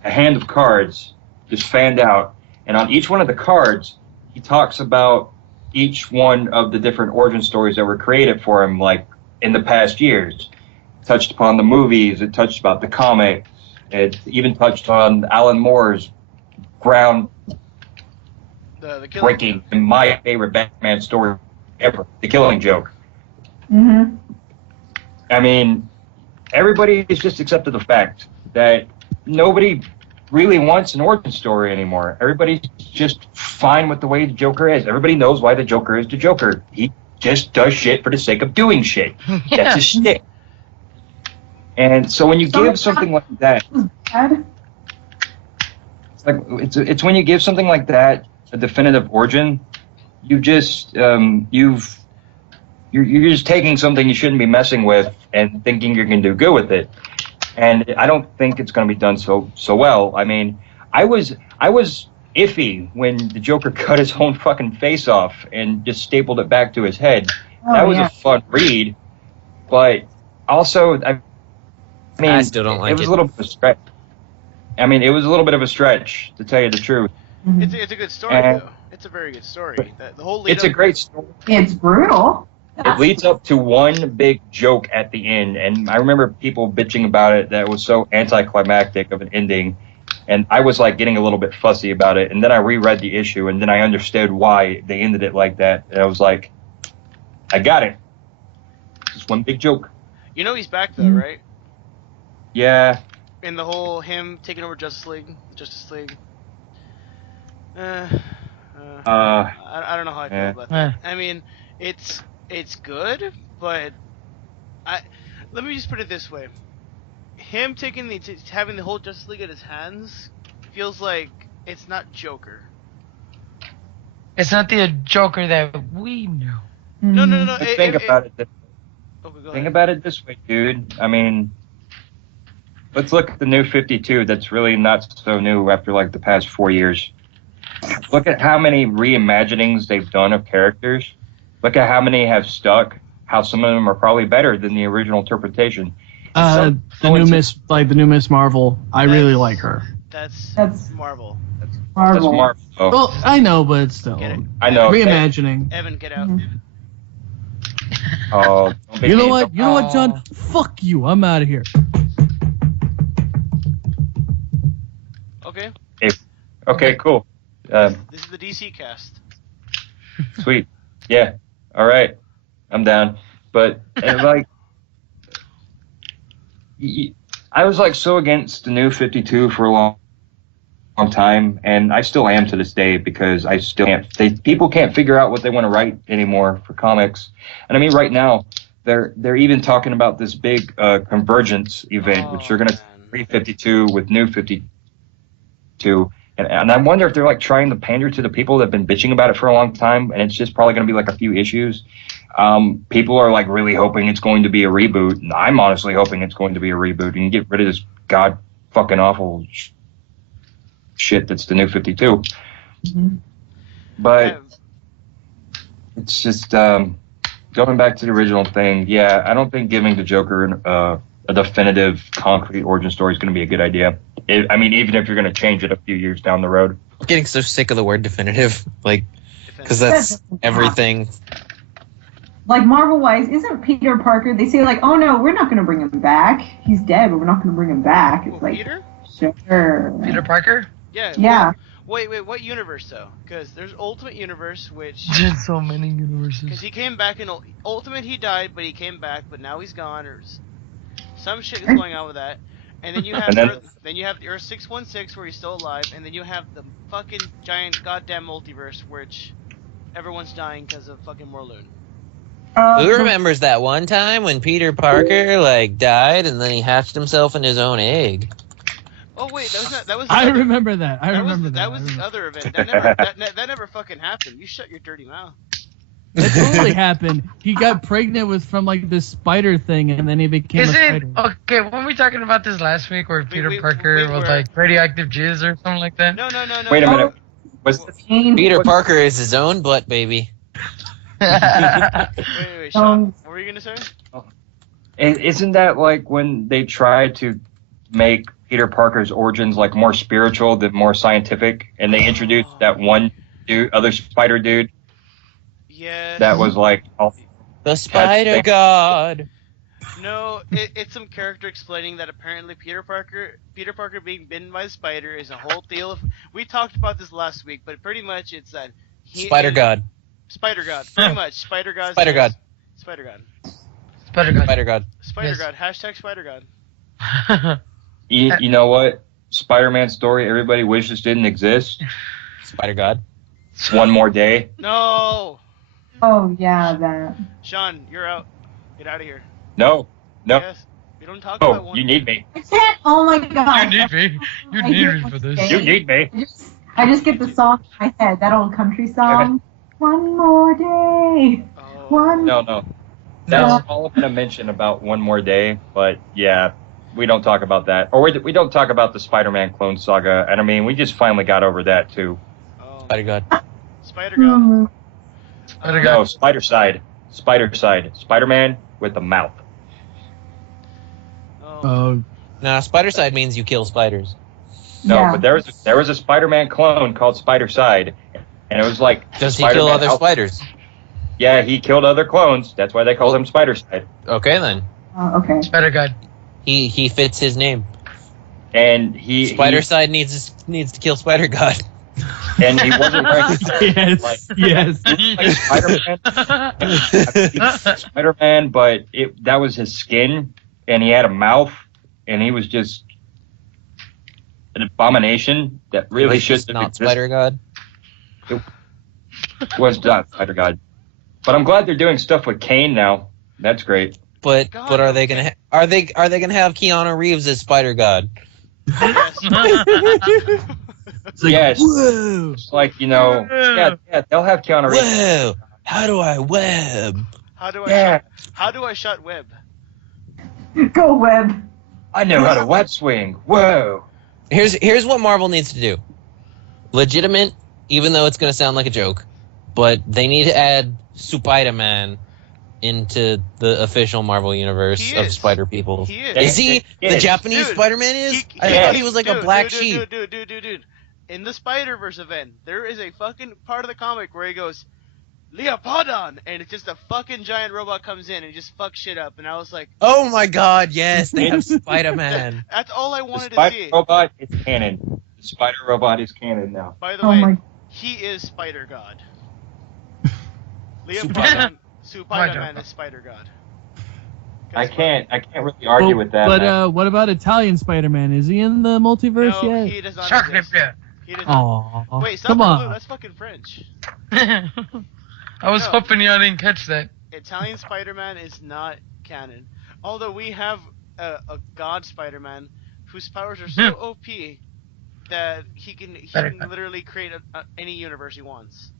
hand of cards just fanned out, and on each one of the cards he talks about each one of the different origin stories that were created for him, like in the past years. Touched upon the movies, it touched about the comics, it even touched on Alan Moore's breaking and my favorite Batman story ever, The Killing Joke. I mean, everybody has just accepted the fact that nobody really wants an origin story anymore. Everybody's just fine with the way the Joker is. Everybody knows why the Joker is the Joker. He just does shit for the sake of doing shit. That's his shtick. And so when you give something like that, it's when you give something like that a definitive origin, you just you're just taking something you shouldn't be messing with and thinking you're going to do good with it. And I don't think it's going to be done so well. I mean, I was iffy when the Joker cut his own fucking face off and just stapled it back to his head. That was a fun read, but also I still don't like it. It was a little bit of a stretch. I mean, it was a little bit of a stretch, to tell you the truth. It's a good story, though. It's a very good story. The whole it's a great story. It's brutal. It leads up to one big joke at the end, and I remember people bitching about it that it was so anticlimactic of an ending, and I was like getting a little bit fussy about it, and then I reread the issue, and then I understood why they ended it like that, and I was like, I got it. Just one big joke. You know he's back, though, right? Yeah. In the whole him taking over Justice League. I don't know how I feel about that. I mean, it's good, but let me just put it this way: him having the whole Justice League at his hands feels like it's not Joker. It's not the Joker that we know. No. Think about it this way, dude. I mean, let's look at the new 52 that's really not so new after like the past 4 years. Look at how many reimaginings they've done of characters. Look at how many have stuck, how some of them are probably better than the original interpretation. The new Miss Marvel, I really like her. That's Marvel. Marvel. That's Marvel. Well, I know, but still. I know. Reimagining. Evan, get out. Oh, you know what, John? Fuck you. I'm out of here. Okay. Okay, cool. This is the DC cast. Sweet. Yeah. All right. I'm down. But like, I was like so against the new 52 for a long time, and I still am to this day, because I still can't. People can't figure out what they want to write anymore for comics. And I mean, right now they're even talking about this big convergence event, which they're going to 352 with new 52. And I wonder if they're like trying to pander to the people that have been bitching about it for a long time, and it's just probably going to be like a few issues. People are like really hoping it's going to be a reboot, and I'm honestly hoping it's going to be a reboot and get rid of this god fucking awful shit that's the new 52. But it's just going back to the original thing. Yeah, I don't think giving the Joker a definitive, concrete origin story is going to be a good idea. I mean, even if you're going to change it a few years down the road. I'm getting so sick of the word definitive, like, because that's everything. Like, Marvel-wise, isn't Peter Parker, they say, like, oh, no, we're not going to bring him back. He's dead, but we're not going to bring him back. It's like, Peter? Sure. Peter Parker? Yeah. Yeah. Wait, what universe, though? Because there's Ultimate Universe, which... There's so many universes. Because he came back in... Ultimate, he died, but he came back, but now he's gone, or... Some shit is going on with that. And then you have then you have the Earth 616 where he's still alive, and then you have the fucking giant goddamn multiverse which everyone's dying because of fucking Morloon. Who remembers that one time when Peter Parker like died and then he hatched himself in his own egg? Oh wait, that was. I remember that. I remember that. That was the other event. That never fucking happened. You shut your dirty mouth. It totally happened. He got pregnant with from like this spider thing, and then he became a spider. Okay? Weren't we talking about this last week, where Peter Parker was like radioactive jizz or something like that? No. Wait a minute. Peter Parker is his own butt baby. Wait, Sean, what were you gonna say? Isn't that like when they tried to make Peter Parker's origins like more spiritual than more scientific, and they introduced that one other spider dude? Yes. That was like the Spider God. No, it's some character explaining that apparently Peter Parker being bitten by the spider is a whole deal. We talked about this last week, but pretty much it's that Spider God. Spider God, pretty much. Spider God. Spider God. Spider God. Spider God. Spider God. Spider God. Hashtag Spider God. You know what? Spider-Man story everybody wishes didn't exist. Spider God. One more day. No. Oh yeah, that. Sean, you're out. Get out of here. No. Yes. We don't talk about one. You need me. I can't. Oh my god. You need me. You need me for this. You need me. I just get the song in my head. That old country song. One more day. Oh. One. No. That's all I'm gonna mention about One More Day, but yeah, we don't talk about that. Or we don't talk about the Spider-Man clone saga. And I mean, we just finally got over that too. Oh. Spider God. Spider God. No, Spider-Side. Spider-Side. Spider-Man with the mouth. Oh. Nah, Spider-Side means you kill spiders. No, but there was a Spider-Man clone called Spider-Side, and it was like. Does he kill other spiders? Yeah, he killed other clones. That's why they called him Spider-Side. Okay then. Okay. Spider God. He fits his name. And Spider-Side needs to kill Spider God. And he wasn't wearing Yes. like Spider-Man, but that was his skin, and he had a mouth, and he was just an abomination that really should have not existed. Spider God. It was not Spider God. But I'm glad they're doing stuff with Kane now. That's great. But are they gonna are they gonna have Keanu Reeves as Spider God? It's like, yes. Whoa. It's like, yeah, they'll have Keanu Reeves. Whoa! How do I web? How do I shot web? Go web. I know how to web swing. Whoa. Here's what Marvel needs to do. Legitimate, even though it's gonna sound like a joke, but they need to add Spider-Man into the official Marvel universe of Spider People. He is. Is he the Japanese Spider-Man? I thought he was like a black sheep. Dude. In the Spider-Verse event, there is a fucking part of the comic where he goes, Leopardon! And it's just a fucking giant robot comes in and he just fucks shit up. And I was like, oh my god, yes, they have Spider-Man. That's all I wanted to Spider see. Robot is canon. The Spider Robot is canon now. By the way, he is Spider God. Leopardon, Spider-Man is Spider God. I can't really argue with that. But what about Italian Spider-Man? Is he in the multiverse No, yet? he does not exist. He does not. Aww. Wait, stop Come that on. blue, that's fucking French. I was hoping y'all didn't catch that. Italian Spider-Man is not canon. Although we have a god Spider-Man whose powers are so OP that he can literally create any universe he wants.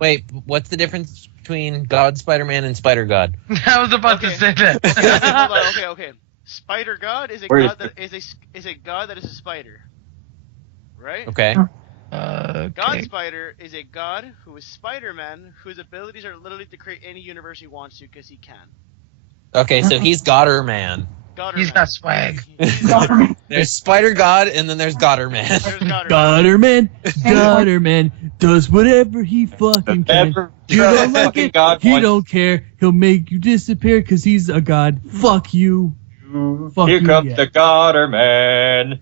Wait, what's the difference between God Spider-Man and Spider God? I was about to say that. Okay. Spider God is a god that is a god that is a spider. Right? Okay. God Spider is a god who is Spider-Man, whose abilities are literally to create any universe he wants to because he can. Okay, so he's Godder Man. He's got swag. There's Spider God, and then there's Godder Man. Godder Man does whatever he fucking can. You don't like it, he don't care. He'll make you disappear because he's a god. Fuck you. Here comes the Godder Man.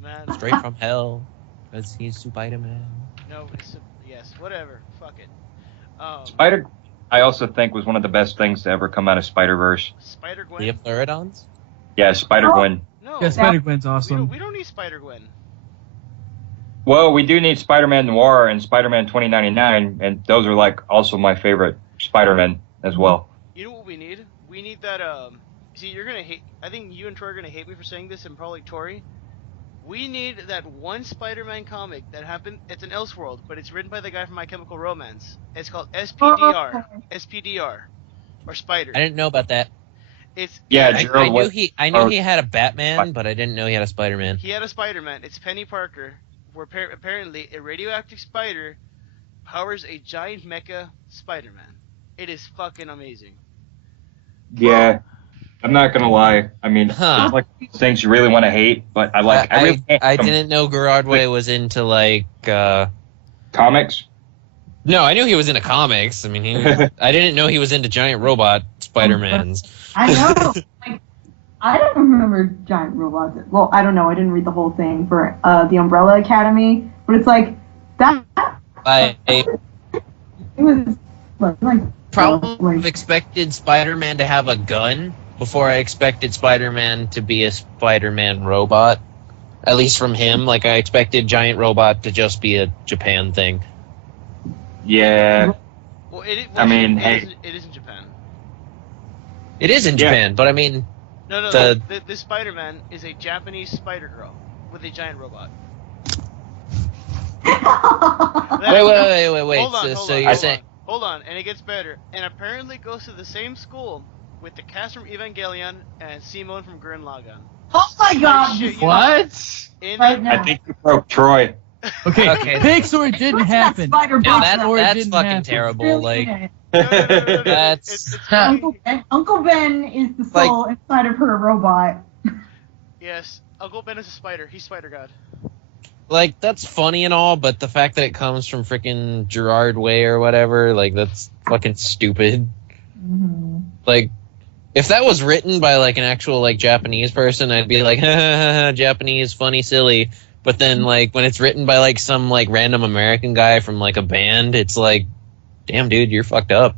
Man. Straight from hell, because he's Spider-Man. No, yes, whatever. Fuck it. Spider, I also think, was one of the best things to ever come out of Spider-Verse. Spider-Gwen? The Fleurodons? Yeah, Spider-Gwen. No, Yeah, Spider-Gwen's awesome. We don't need Spider-Gwen. Well, we do need Spider-Man Noir and Spider-Man 2099, and those are like also my favorite Spider-Man as well. You know what we need? We need that. See, you're gonna hate. I think you and Troy are gonna hate me for saying this, and probably Tori. We need that one Spider-Man comic that happened. It's an Elseworld, but it's written by the guy from My Chemical Romance. It's called SPDR. SPDR, or Spider. I didn't know about that. It's I knew he had a Batman, but I didn't know he had a Spider-Man. He had a Spider-Man. It's Penny Parker, where apparently a radioactive spider powers a giant mecha Spider-Man. It is fucking amazing. Yeah. I'm not gonna lie. I mean, it's like things you really want to hate, but I like. I didn't know Gerardway was into like comics. No, I knew he was into comics. I mean, I didn't know he was into giant robot Spider-Mans. I know. Like, I don't remember giant robots. Well, I don't know. I didn't read the whole thing for the Umbrella Academy, but it's like that. It was like probably expected Spider-Man to have a gun before I expected Spider-Man to be a Spider-Man robot. At least from him, like I expected giant robot to just be a Japan thing. Yeah. Well, hey, it is in Japan. It is in Japan, but I mean, no. This Spider-Man is a Japanese Spider-Girl with a giant robot. Wait. Hold on, and it gets better. And apparently goes to the same school with the cast from Evangelion and Simone from Gurren Lagann. Oh my god! What? I think you broke Troy. Okay. Pixar didn't happen. That's fucking terrible. Like, that's Uncle Ben is the soul inside of her robot. Yes, Uncle Ben is a spider. He's Spider God. Like, that's funny and all, but the fact that it comes from freaking Gerard Way or whatever, like, that's fucking stupid. Mm-hmm. Like, if that was written by, like, an actual, like, Japanese person, I'd be like, ha ha ha, Japanese, funny, silly. But then, like, when it's written by, like, some, like, random American guy from, like, a band, it's like, damn, dude, you're fucked up.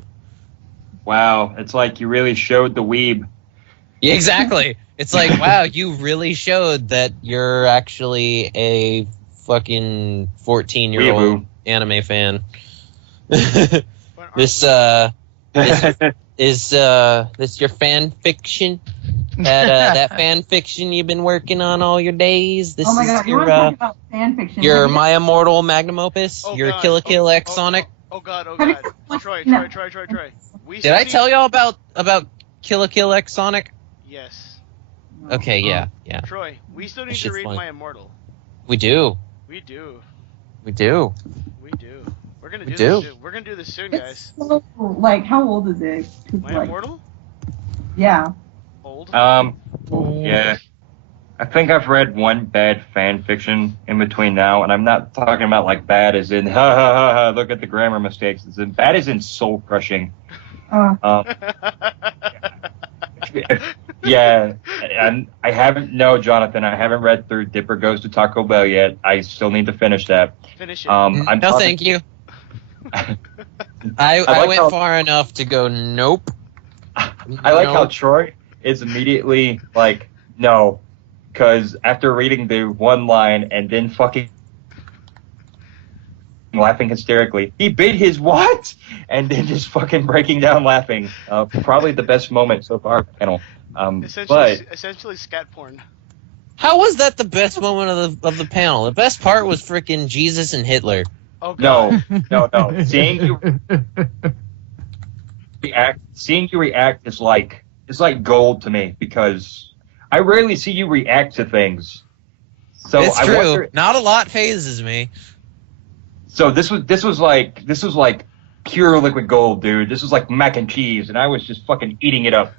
Wow, it's like you really showed the weeb. Yeah, exactly. It's like, wow, you really showed that you're actually a fucking 14-year-old anime fan. This is this your fan fiction? That fan fiction you've been working on all your days? This oh my god, is you want to talk about fan fiction? your My Immortal magnum opus? Oh your god. Kill la Kill X Sonic? Oh god. Troy. Did I tell y'all about Kill la Kill X Sonic? Yes. Okay, yeah. Troy, we still need to read My Immortal. We do. We do. We do. We're gonna do this. We're gonna do this soon, guys. So, like, how old is it? My Immortal? Yeah. Old. Yeah. I think I've read one bad fan fiction in between now, and I'm not talking about like bad as in ha ha ha ha. Look at the grammar mistakes. It's in bad as in soul crushing. Yeah, and I haven't. No, Jonathan, I haven't read through Dipper Goes to Taco Bell yet. I still need to finish that. Finish it. Thank you. I went far enough to go nope. I like how Troy is immediately like no, because after reading the one line and then fucking laughing hysterically, he bit his what? And then just fucking breaking down laughing. Probably the best moment so far, panel. Essentially scat porn. How was that the best moment of the panel? The best part was freaking Jesus and Hitler. Oh god. No. Seeing you react is like gold to me because I rarely see you react to things. So it's true. Not a lot phases me. So this was like pure liquid gold, dude. This was like mac and cheese, and I was just fucking eating it up.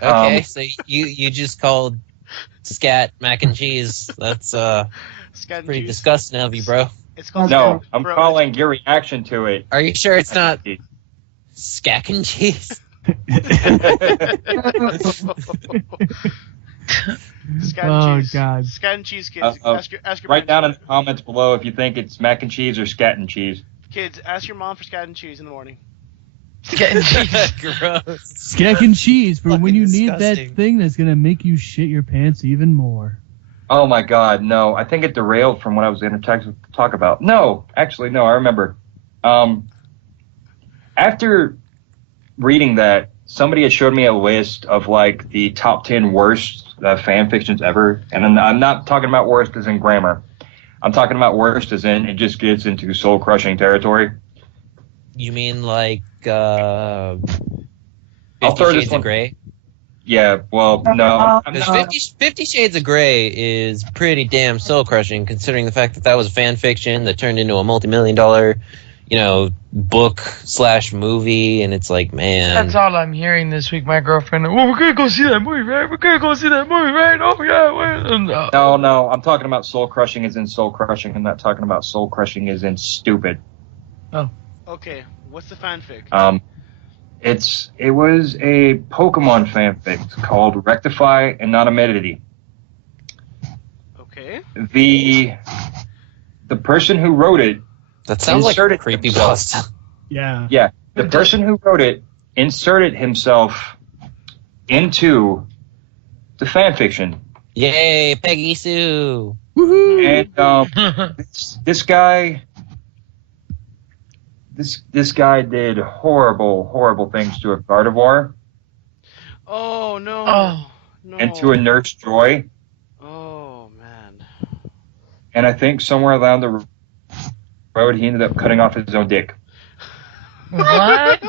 Okay, so you just called scat mac and cheese. That's pretty disgusting of you, bro. It's called no, I'm calling your reaction to it. Are you sure it's not scat and cheese? God. Scat and cheese, kids. Ask your write down in the comments below if you think it's mac and cheese or scat and cheese. Kids, ask your mom for scat and cheese in the morning. Scat and cheese. Gross. Scack and cheese for when Fucking you need disgusting. that thing that's gonna make you shit your pants even more. Oh my God, no! I think it derailed from what I was going to talk about. No, actually, no. I remember. After reading that, somebody had showed me a list of like the top 10 worst fan fictions ever, and I'm not talking about worst as in grammar. I'm talking about worst as in it just gets into soul crushing territory. You mean like I'll 50 throw this Shades one. of Grey? Yeah, well, no. I'm Because not- 50 Shades of Grey is pretty damn soul crushing, considering the fact that that was a fan fiction that turned into a multi-million-dollar, book/movie, and it's like, man. That's all I'm hearing this week. My girlfriend, oh, we're gonna go see that movie, right? We're gonna go see that movie, right? Oh yeah. No. I'm talking about soul crushing as in soul crushing. I'm not talking about soul crushing as in stupid. Okay, what's the fanfic? It was a Pokemon fanfic called Rectify and Not Amenity. Okay. The person who wrote it, That sounds like a Inserted creepypasta. Yeah. the person who wrote it inserted himself into the fanfiction. Yay, Peggy Sue. Woohoo! And this guy did horrible things to a Gardevoir Oh no. Oh. No. and to a Nurse Joy. Oh man. And I think somewhere along the road, he ended up cutting off his own dick. What?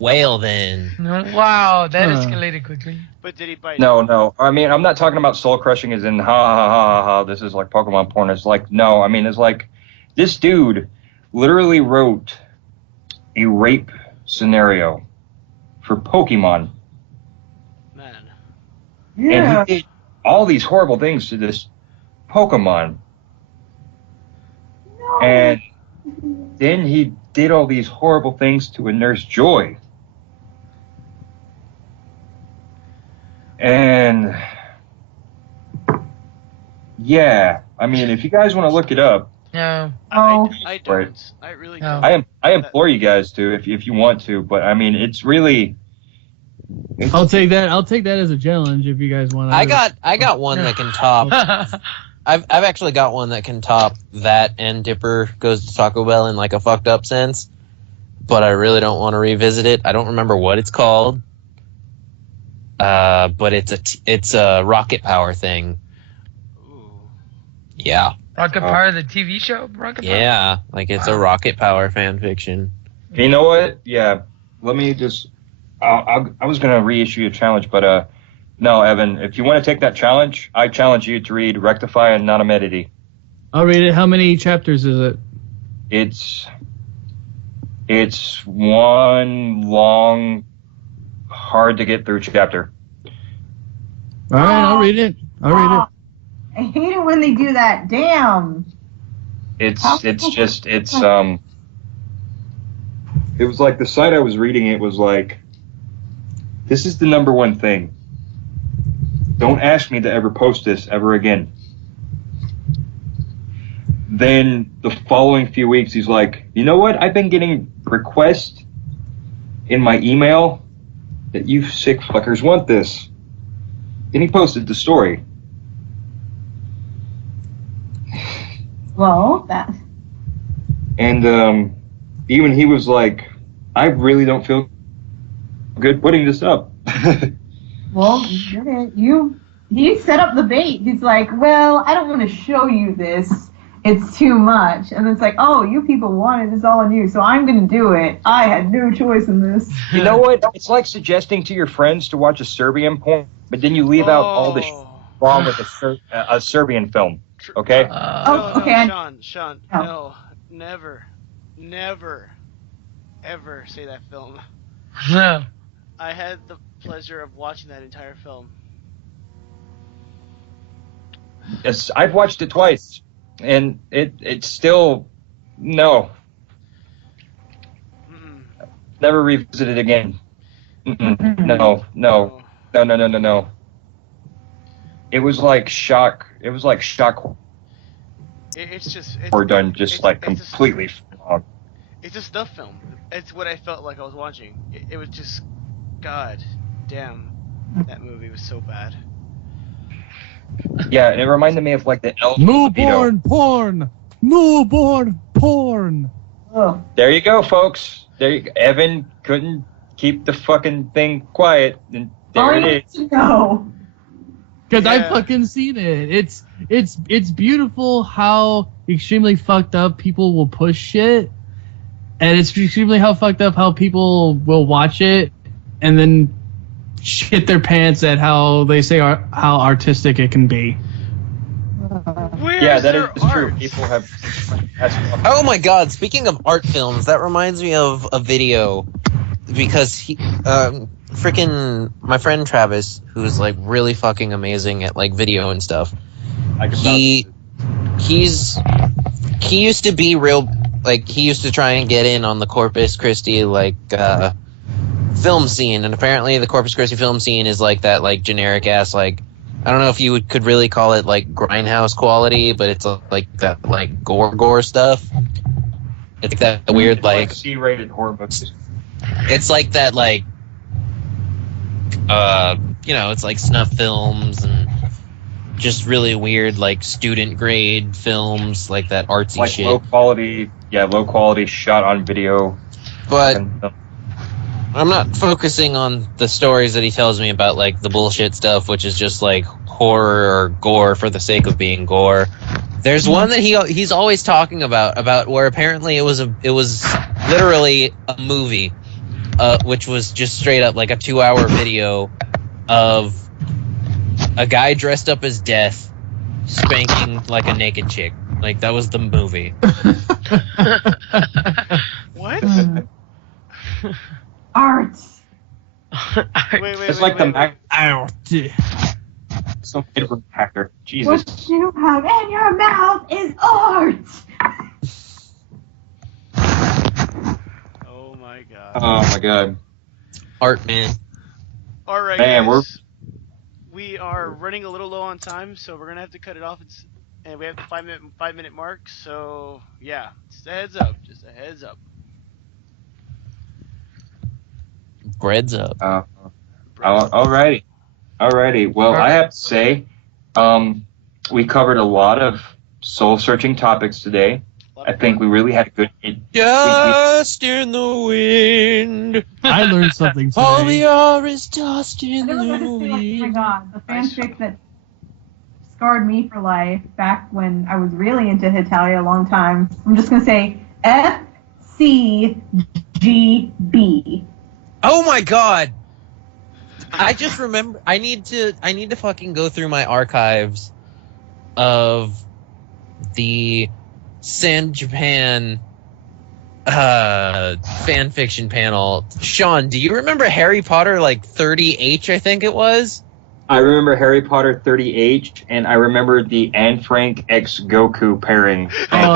Well then. No, wow, that Huh. escalated quickly. But did he bite? No. I mean, I'm not talking about soul crushing as in ha ha ha ha. This is like Pokemon porn. It's like no. I mean, it's like this dude literally wrote a rape scenario for Pokemon, Man. Yeah. and he did all these horrible things to this Pokemon, and then he did all these horrible things to a Nurse Joy. And yeah, I mean, if you guys want to look it up, No. Oh. I don't. Right. I really No. don't. I implore you guys to if you want to, but I mean, it's really. I'll take that. I'll take that as a challenge if you guys want to. I got one that can top. I've actually got one that can top that and Dipper Goes to Taco Bell in like a fucked up sense, but I really don't want to revisit it. I don't remember what it's called, but it's a rocket power thing. Ooh. Yeah, Rocket Power, the TV show? Rocket Power? yeah, like it's a rocket power fan fiction. You know what? Yeah, let me just. I was gonna reissue a challenge, but no, Evan. If you want to take that challenge, I challenge you to read Rectify and Not Amenity. I'll read it. How many chapters is it? It's one long, hard to get through chapter. All right, I'll read it. I'll read it. I hate it when they do that. Damn. It was like the site I was reading. It was like, this is the number one thing. Don't ask me to ever post this ever again. Then the following few weeks, he's like, you know what? I've been getting requests in my email that you sick fuckers want this. Then he posted the story. Well, that. And even he was like, I really don't feel good putting this up. Well, he set up the bait. He's like, well, I don't want to show you this. It's too much. And it's like, oh, you people wanted this all on you, so I'm going to do it. I had no choice in this. You know what? It's like suggesting to your friends to watch a Serbian porn, but then you leave out all the wrong with a Serbian film. Okay? Oh, okay. Sean, Oh. no, never, ever say that film. No. I had the pleasure of watching that entire film. Yes, I've watched it twice, and it's still no. Mm-mm. Never revisit it again. Mm-mm. No. It was like shock. It was like shock It's just. horror done just it's- like it's just- completely wrong. It's a stuff film. It's what I felt like I was watching. It was just, god damn, that movie was so bad. Yeah, it reminded me of like the elf. Newborn porn. Newborn porn. Ugh. There you go, folks. Evan couldn't keep the fucking thing quiet, and there it is. No. Because Yeah. I've fucking seen it. It's beautiful how extremely fucked up people will push shit, and it's extremely how fucked up how people will watch it and then shit their pants at how they say how artistic it can be. Yeah, that is true. People have. Oh my god, speaking of art films, that reminds me of a video because freaking my friend Travis, who's like really fucking amazing at like video and stuff. He used to be real, like he used to try and get in on the Corpus Christi like film scene, and apparently the Corpus Christi film scene is like that like generic ass like, I don't know if you could really call it like grindhouse quality, but it's like that like gore stuff. It's that weird like C-rated horror books. It's like that like it's like snuff films and just really weird like student grade films, like that artsy like shit. Low quality shot on video. But I'm not focusing on the stories that he tells me about like the bullshit stuff, which is just like horror or gore for the sake of being gore. There's one that he's always talking about where apparently it was literally a movie, which was just straight up like a 2-hour video of a guy dressed up as Death spanking like a naked chick. Like that was the movie. What? Art. Wait, It's like the Mac. Art. Some Edward hacker. Jesus. What you have in your mouth is art. Oh my god. Oh my god. Art, man. Alright, Man, guys. We are running a little low on time, so we're gonna have to cut it off. And we have the 5-minute mark. So yeah, just a heads up. Just a heads up. Bread's up. Alrighty. Well, I have to say, we covered a lot of soul-searching topics today. I think we really had a good. Dust in the wind. I learned something today. All we are is dust in I the was about to say, like, oh my wind. god, the fanfic that scarred me for life back when I was really into Hitalia a long time. I'm just gonna say FCGB. Oh my god! I just remember I need to fucking go through my archives of the San Japan fan fiction panel. Sean, do you remember Harry Potter like 30H, I think it was? I remember Harry Potter 30H, and I remember the Anne Frank X Goku pairing. That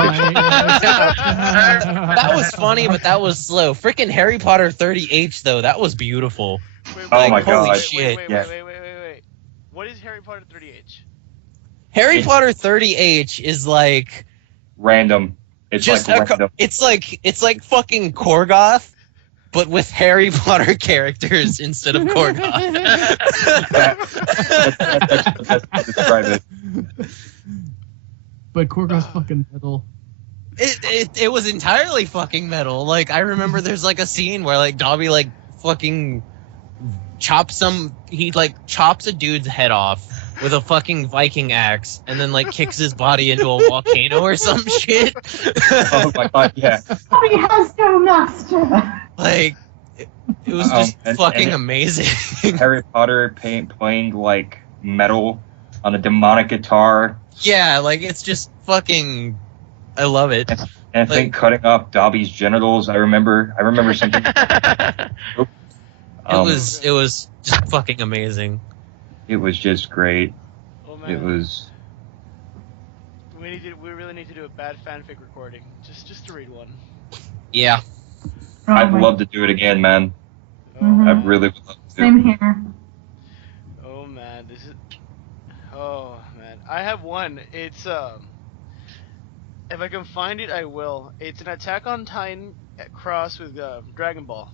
was funny, but that was slow. Freaking Harry Potter 30H though, that was beautiful. Wait, Oh my holy god. shit. Wait. What is Harry Potter 30H? Harry Potter 30H is like Random. It's just like random. it's like fucking Korgoth, but with Harry Potter characters instead of Korgoth. That's the best way to describe it. But Korgoth's fucking metal. It was entirely fucking metal. Like I remember there's like a scene where like Dobby like fucking chops a dude's head off with a fucking Viking axe and then like kicks his body into a volcano or some shit. Oh my god, yeah. He has no master. Like it was just fucking and amazing. Harry Potter playing like metal on a demonic guitar. Yeah, like it's just fucking. I love it. And I think cutting off Dobby's genitals. I remember something. It was just fucking amazing. It was just great. Oh man. It was. We really need to do a bad fanfic recording. Just to read one. Yeah. I'd love to do it again, man. Mhm. I really would love to. Same here. Oh man, this is. Oh man, I have one. It's if I can find it, I will. It's an Attack on Titan cross with Dragon Ball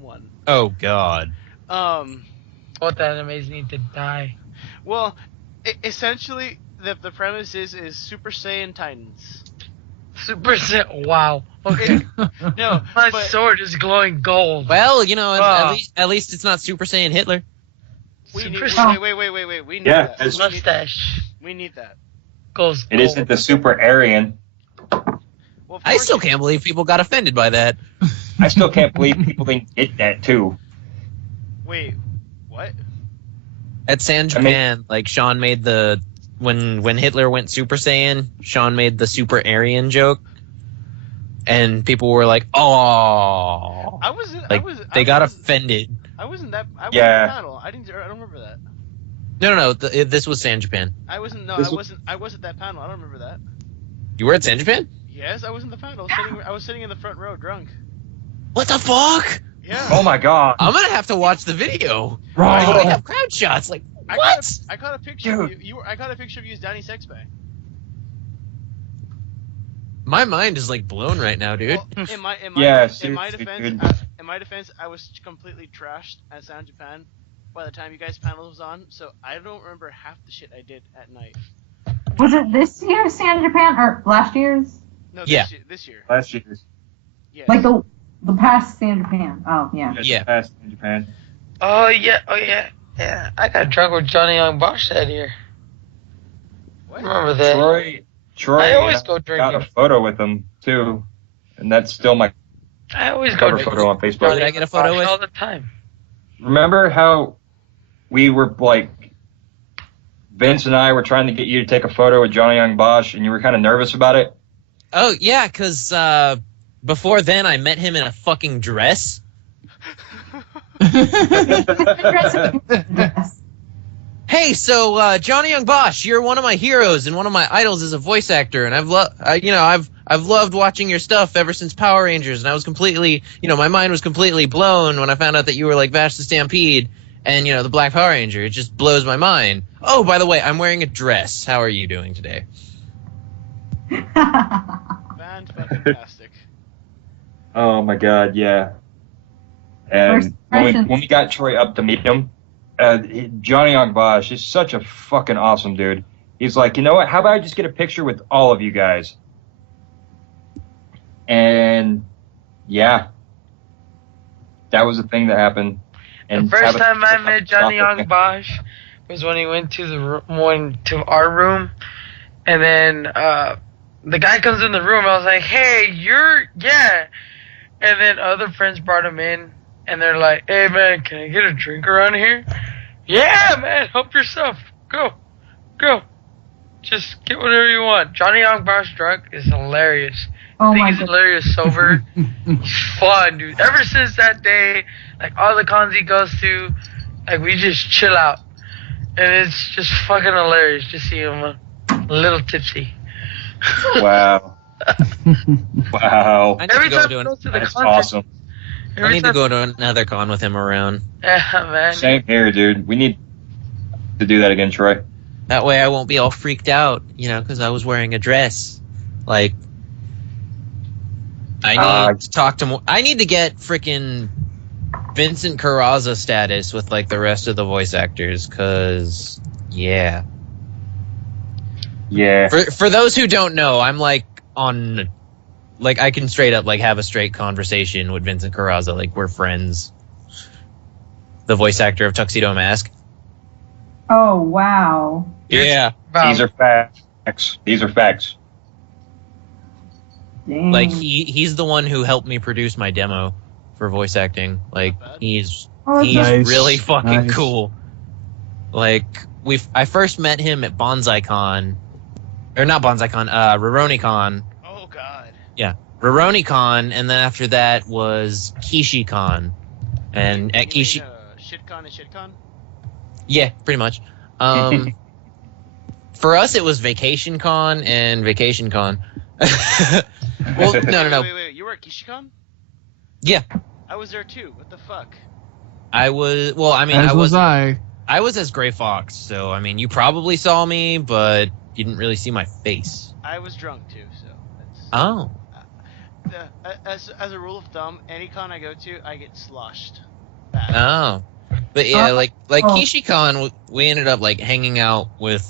1. Oh God. Both animes need to die. Well, essentially, the premise is Super Saiyan Titans. Super Saiyan. Wow. Okay. No, My but sword is glowing gold. Well, at least it's not Super Saiyan Hitler. wait. We need Yeah, that. it's- Mustache We need that. goes It gold. isn't the Super Aryan. Well, I still can't believe people got offended by that. I still can't believe people didn't get that too. Wait, what? At San Japan, like Sean made the when Hitler went Super Saiyan, Sean made the Super Aryan joke, and people were like, "Oh!" I wasn't. Like they got offended. I wasn't that. I wasn't Yeah. the panel. I don't remember that. No. This was San Japan. I wasn't. No, This I wasn't. I wasn't that panel. I don't remember that. You were at San Japan? Yes, I was in the panel. I was sitting in the front row, drunk. What the fuck? Yeah. Oh my god. I'm gonna have to watch the video. Right. They have crowd shots. Like what? I caught a picture of Dude. you. I caught a picture of you as Danny Sexbang. My mind is like blown right now, dude. Well, in my Yeah, defense, seriously, I was completely trashed at Sound Japan by the time you guys' panel was on, so I don't remember half the shit I did at night. Was it this year's San Japan or last year's? No, Yeah. This year. Last year's. Yes. Like the past San Japan. Oh yeah. Yeah. Past in Japan. Oh yeah. Yeah. I got drunk with Johnny Young Bosch that year. What? Remember that? Troy. I always go got a drinking. photo with him too, and that's still my I always go cover drinking. photo on Facebook. Did I get a photo Bosch with? all the time. Remember how we were like, Vince and I were trying to get you to take a photo with Johnny Young Bosch, and you were kind of nervous about it? Oh yeah, because before then I met him in a fucking dress. Hey, so Johnny Young Bosch, you're one of my heroes and one of my idols as a voice actor, and I've loved watching your stuff ever since Power Rangers, and I was completely, my mind was completely blown when I found out that you were like Vash the Stampede and the Black Power Ranger. It just blows my mind. Oh, by the way, I'm wearing a dress. How are you doing today? Fantastic. Oh my god, yeah. And when we got Troy up to meet him, Johnny Young Bosch is such a fucking awesome dude. He's like, you know what? How about I just get a picture with all of you guys? And yeah, that was the thing that happened. And The first time I met Johnny Young Young Bosch was when he went to our room, and then the guy comes in the room. I was like, "Hey, yeah," and then other friends brought him in, and they're like, "Hey man, can I get a drink around here?" Yeah, man, help yourself. Go, just get whatever you want. Johnny Young Bosch drunk is hilarious. Oh I think my he's god. hilarious sober. He's fun, dude. Ever since that day, like all the cons he goes to, like we just chill out, and it's just fucking hilarious to see him a little tipsy. Wow. Wow. I need Every to go time to he goes to the That's concert, awesome. I need to go to another con with him around. Yeah, man. Same here, dude. We need to do that again, Troy. That way I won't be all freaked out, because I was wearing a dress. Like, I need to talk to more. I need to get freaking Vincent Carrazza status with like the rest of the voice actors, because yeah. Yeah. For those who don't know, I'm like on, like I can straight up like have a straight conversation with Vincent Carrazza, like we're friends. The voice actor of Tuxedo Mask. Oh wow. Yeah. These are facts. These are facts. Dang. Like he's the one who helped me produce my demo for voice acting. Like Not bad. he's Oh, that's really fucking Nice. cool. Like I first met him at BonsaiCon, or not BonsaiCon, RoroniCon. Oh god. RoroniCon, and then after that was KishiCon, and at You Kishi, mean, shitcon and shitcon? yeah, pretty much. For us, it was VacationCon and VacationCon. Well, no. Wait. You were at KishiCon? Yeah, I was there too. What the fuck? I was. Well, I mean, As I was was. I. I was as Gray Fox, so I mean, you probably saw me, but you didn't really see my face. I was drunk too, so that's. Oh. as a rule of thumb, any con I go to, I get sloshed. Bad. Oh, but yeah, like Oh. KishiCon, we ended up like hanging out with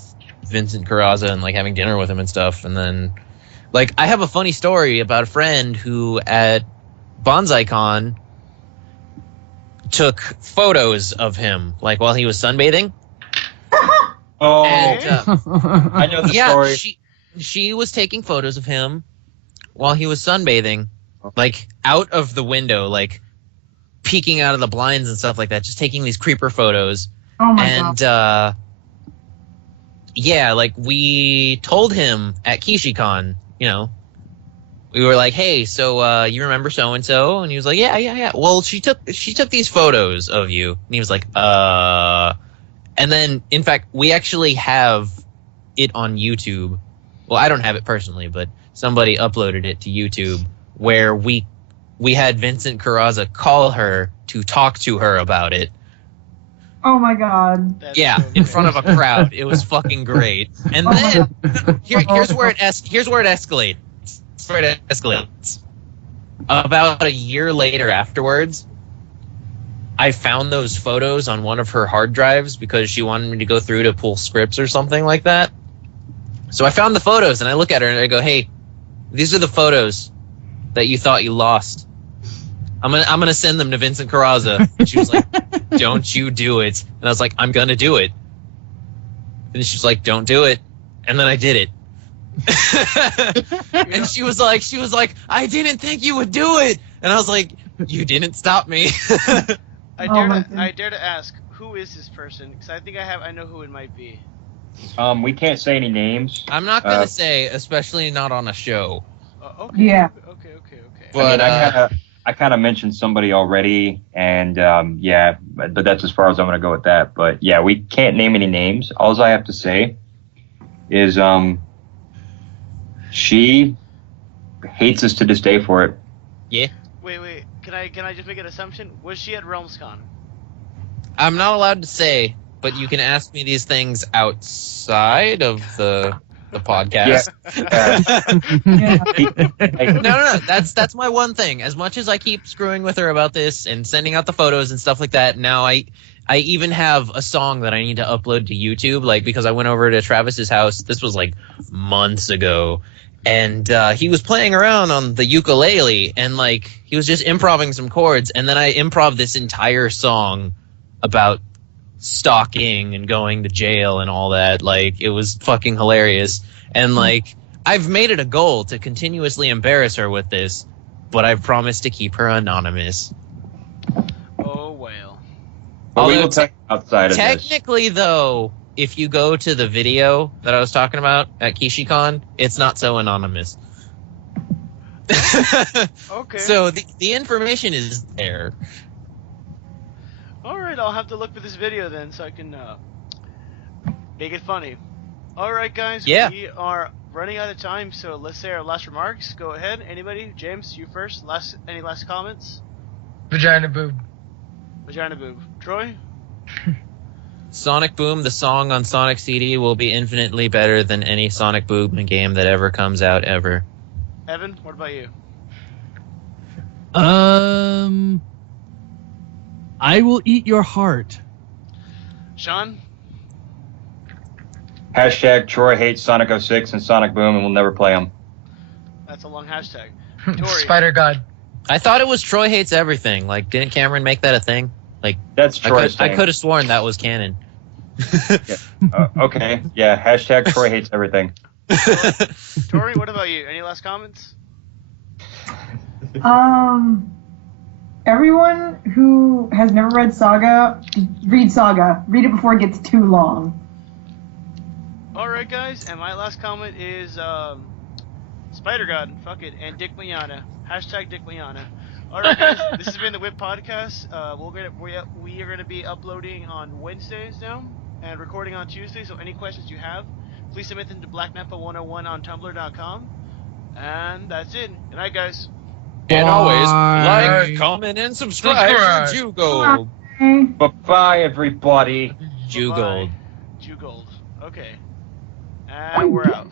Vincent Carrazza and like having dinner with him and stuff, and then like I have a funny story about a friend who at BonsaiCon took photos of him like while he was sunbathing. Oh, And, I know the yeah, story. she was taking photos of him while he was sunbathing, like out of the window, like peeking out of the blinds and stuff like that, just taking these creeper photos. Oh my And god. yeah, like we told him at KishiCon, you know, we were like, hey, so you remember so and so? And he was like, yeah. Well, she took these photos of you. And he was like, and then in fact we actually have it on YouTube. Well, I don't have it personally, but somebody uploaded it to YouTube where we had Vincent Carrazza call her to talk to her about it. Oh my god. That's Yeah, so in great. front of a crowd. It was fucking great. And Oh my then here's where it escalates. Here's where it escalates. About a year later afterwards, I found those photos on one of her hard drives because she wanted me to go through to pull scripts or something like that. So I found the photos and I look at her and I go, "Hey, these are the photos that you thought you lost. I'm gonna send them to Vincent Carrazza." And she was like, "Don't you do it." And I was like, "I'm gonna do it." And she was like, "Don't do it." And then I did it. And she was like, "I didn't think you would do it." And I was like, "You didn't stop me." I Oh my dare to ask, who is this person? Because I think I know who it might be. We can't say any names. I'm not gonna say, especially not on a show. Okay. Yeah. Okay. But I kind of mentioned somebody already, and yeah, but that's as far as I'm going to go with that. But yeah, we can't name any names. All I have to say is she hates us to this day for it. Wait. Can I just make an assumption? Was she at RealmsCon? I'm not allowed to say, but you can ask me these things outside of the podcast. No. That's my one thing. As much as I keep screwing with her about this and sending out the photos and stuff like that, now I even have a song that I need to upload to YouTube, like because I went over to Travis's house. This was like months ago, and he was playing around on the ukulele, and like he was just improvising some chords, and then I improv this entire song about stalking and going to jail and all that. Like, it was fucking hilarious. And like, I've made it a goal to continuously embarrass her with this, but I've promised to keep her anonymous. Oh well. But we Although will take outside of this. Technically, though, if you go to the video that I was talking about at KishiCon, it's not so anonymous. Okay. So the information is there. All right, I'll have to look for this video then, so I can make it funny. All right, guys. Yeah. We are running out of time, so let's say our last remarks. Go ahead, anybody. James, you first. Any last comments? Vagina boob. Vagina boob. Troy. Sonic Boom, the song on Sonic CD, will be infinitely better than any Sonic Boom game that ever comes out ever. Evan, what about you? I will eat your heart. Sean. Hashtag Troy hates Sonic 06 and Sonic Boom and will never play them. That's a long hashtag. Tori. Spider God. I thought it was Troy hates everything. Like, didn't Cameron make that a thing? Like, That's Troy's I thing. could have sworn that was canon. Okay, yeah, hashtag Troy hates everything. Tori, what about you? Any last comments? Everyone who has never read Saga, read Saga. Read it before it gets too long. Alright, guys, and my last comment is Spider God, fuck it, and Dick Mayana. Hashtag Dick Mayana. Alright, guys, this has been the WIP podcast. We are going to be uploading on Wednesdays now and recording on Tuesdays, so any questions you have, please submit them to blacknappa101 on tumblr.com. And that's it. Good night, guys. And always, Bye. like, comment, and subscribe Subscribe. to Jugold. Okay. Bye-bye, everybody. Jugold. Jugold. Okay. And we're out.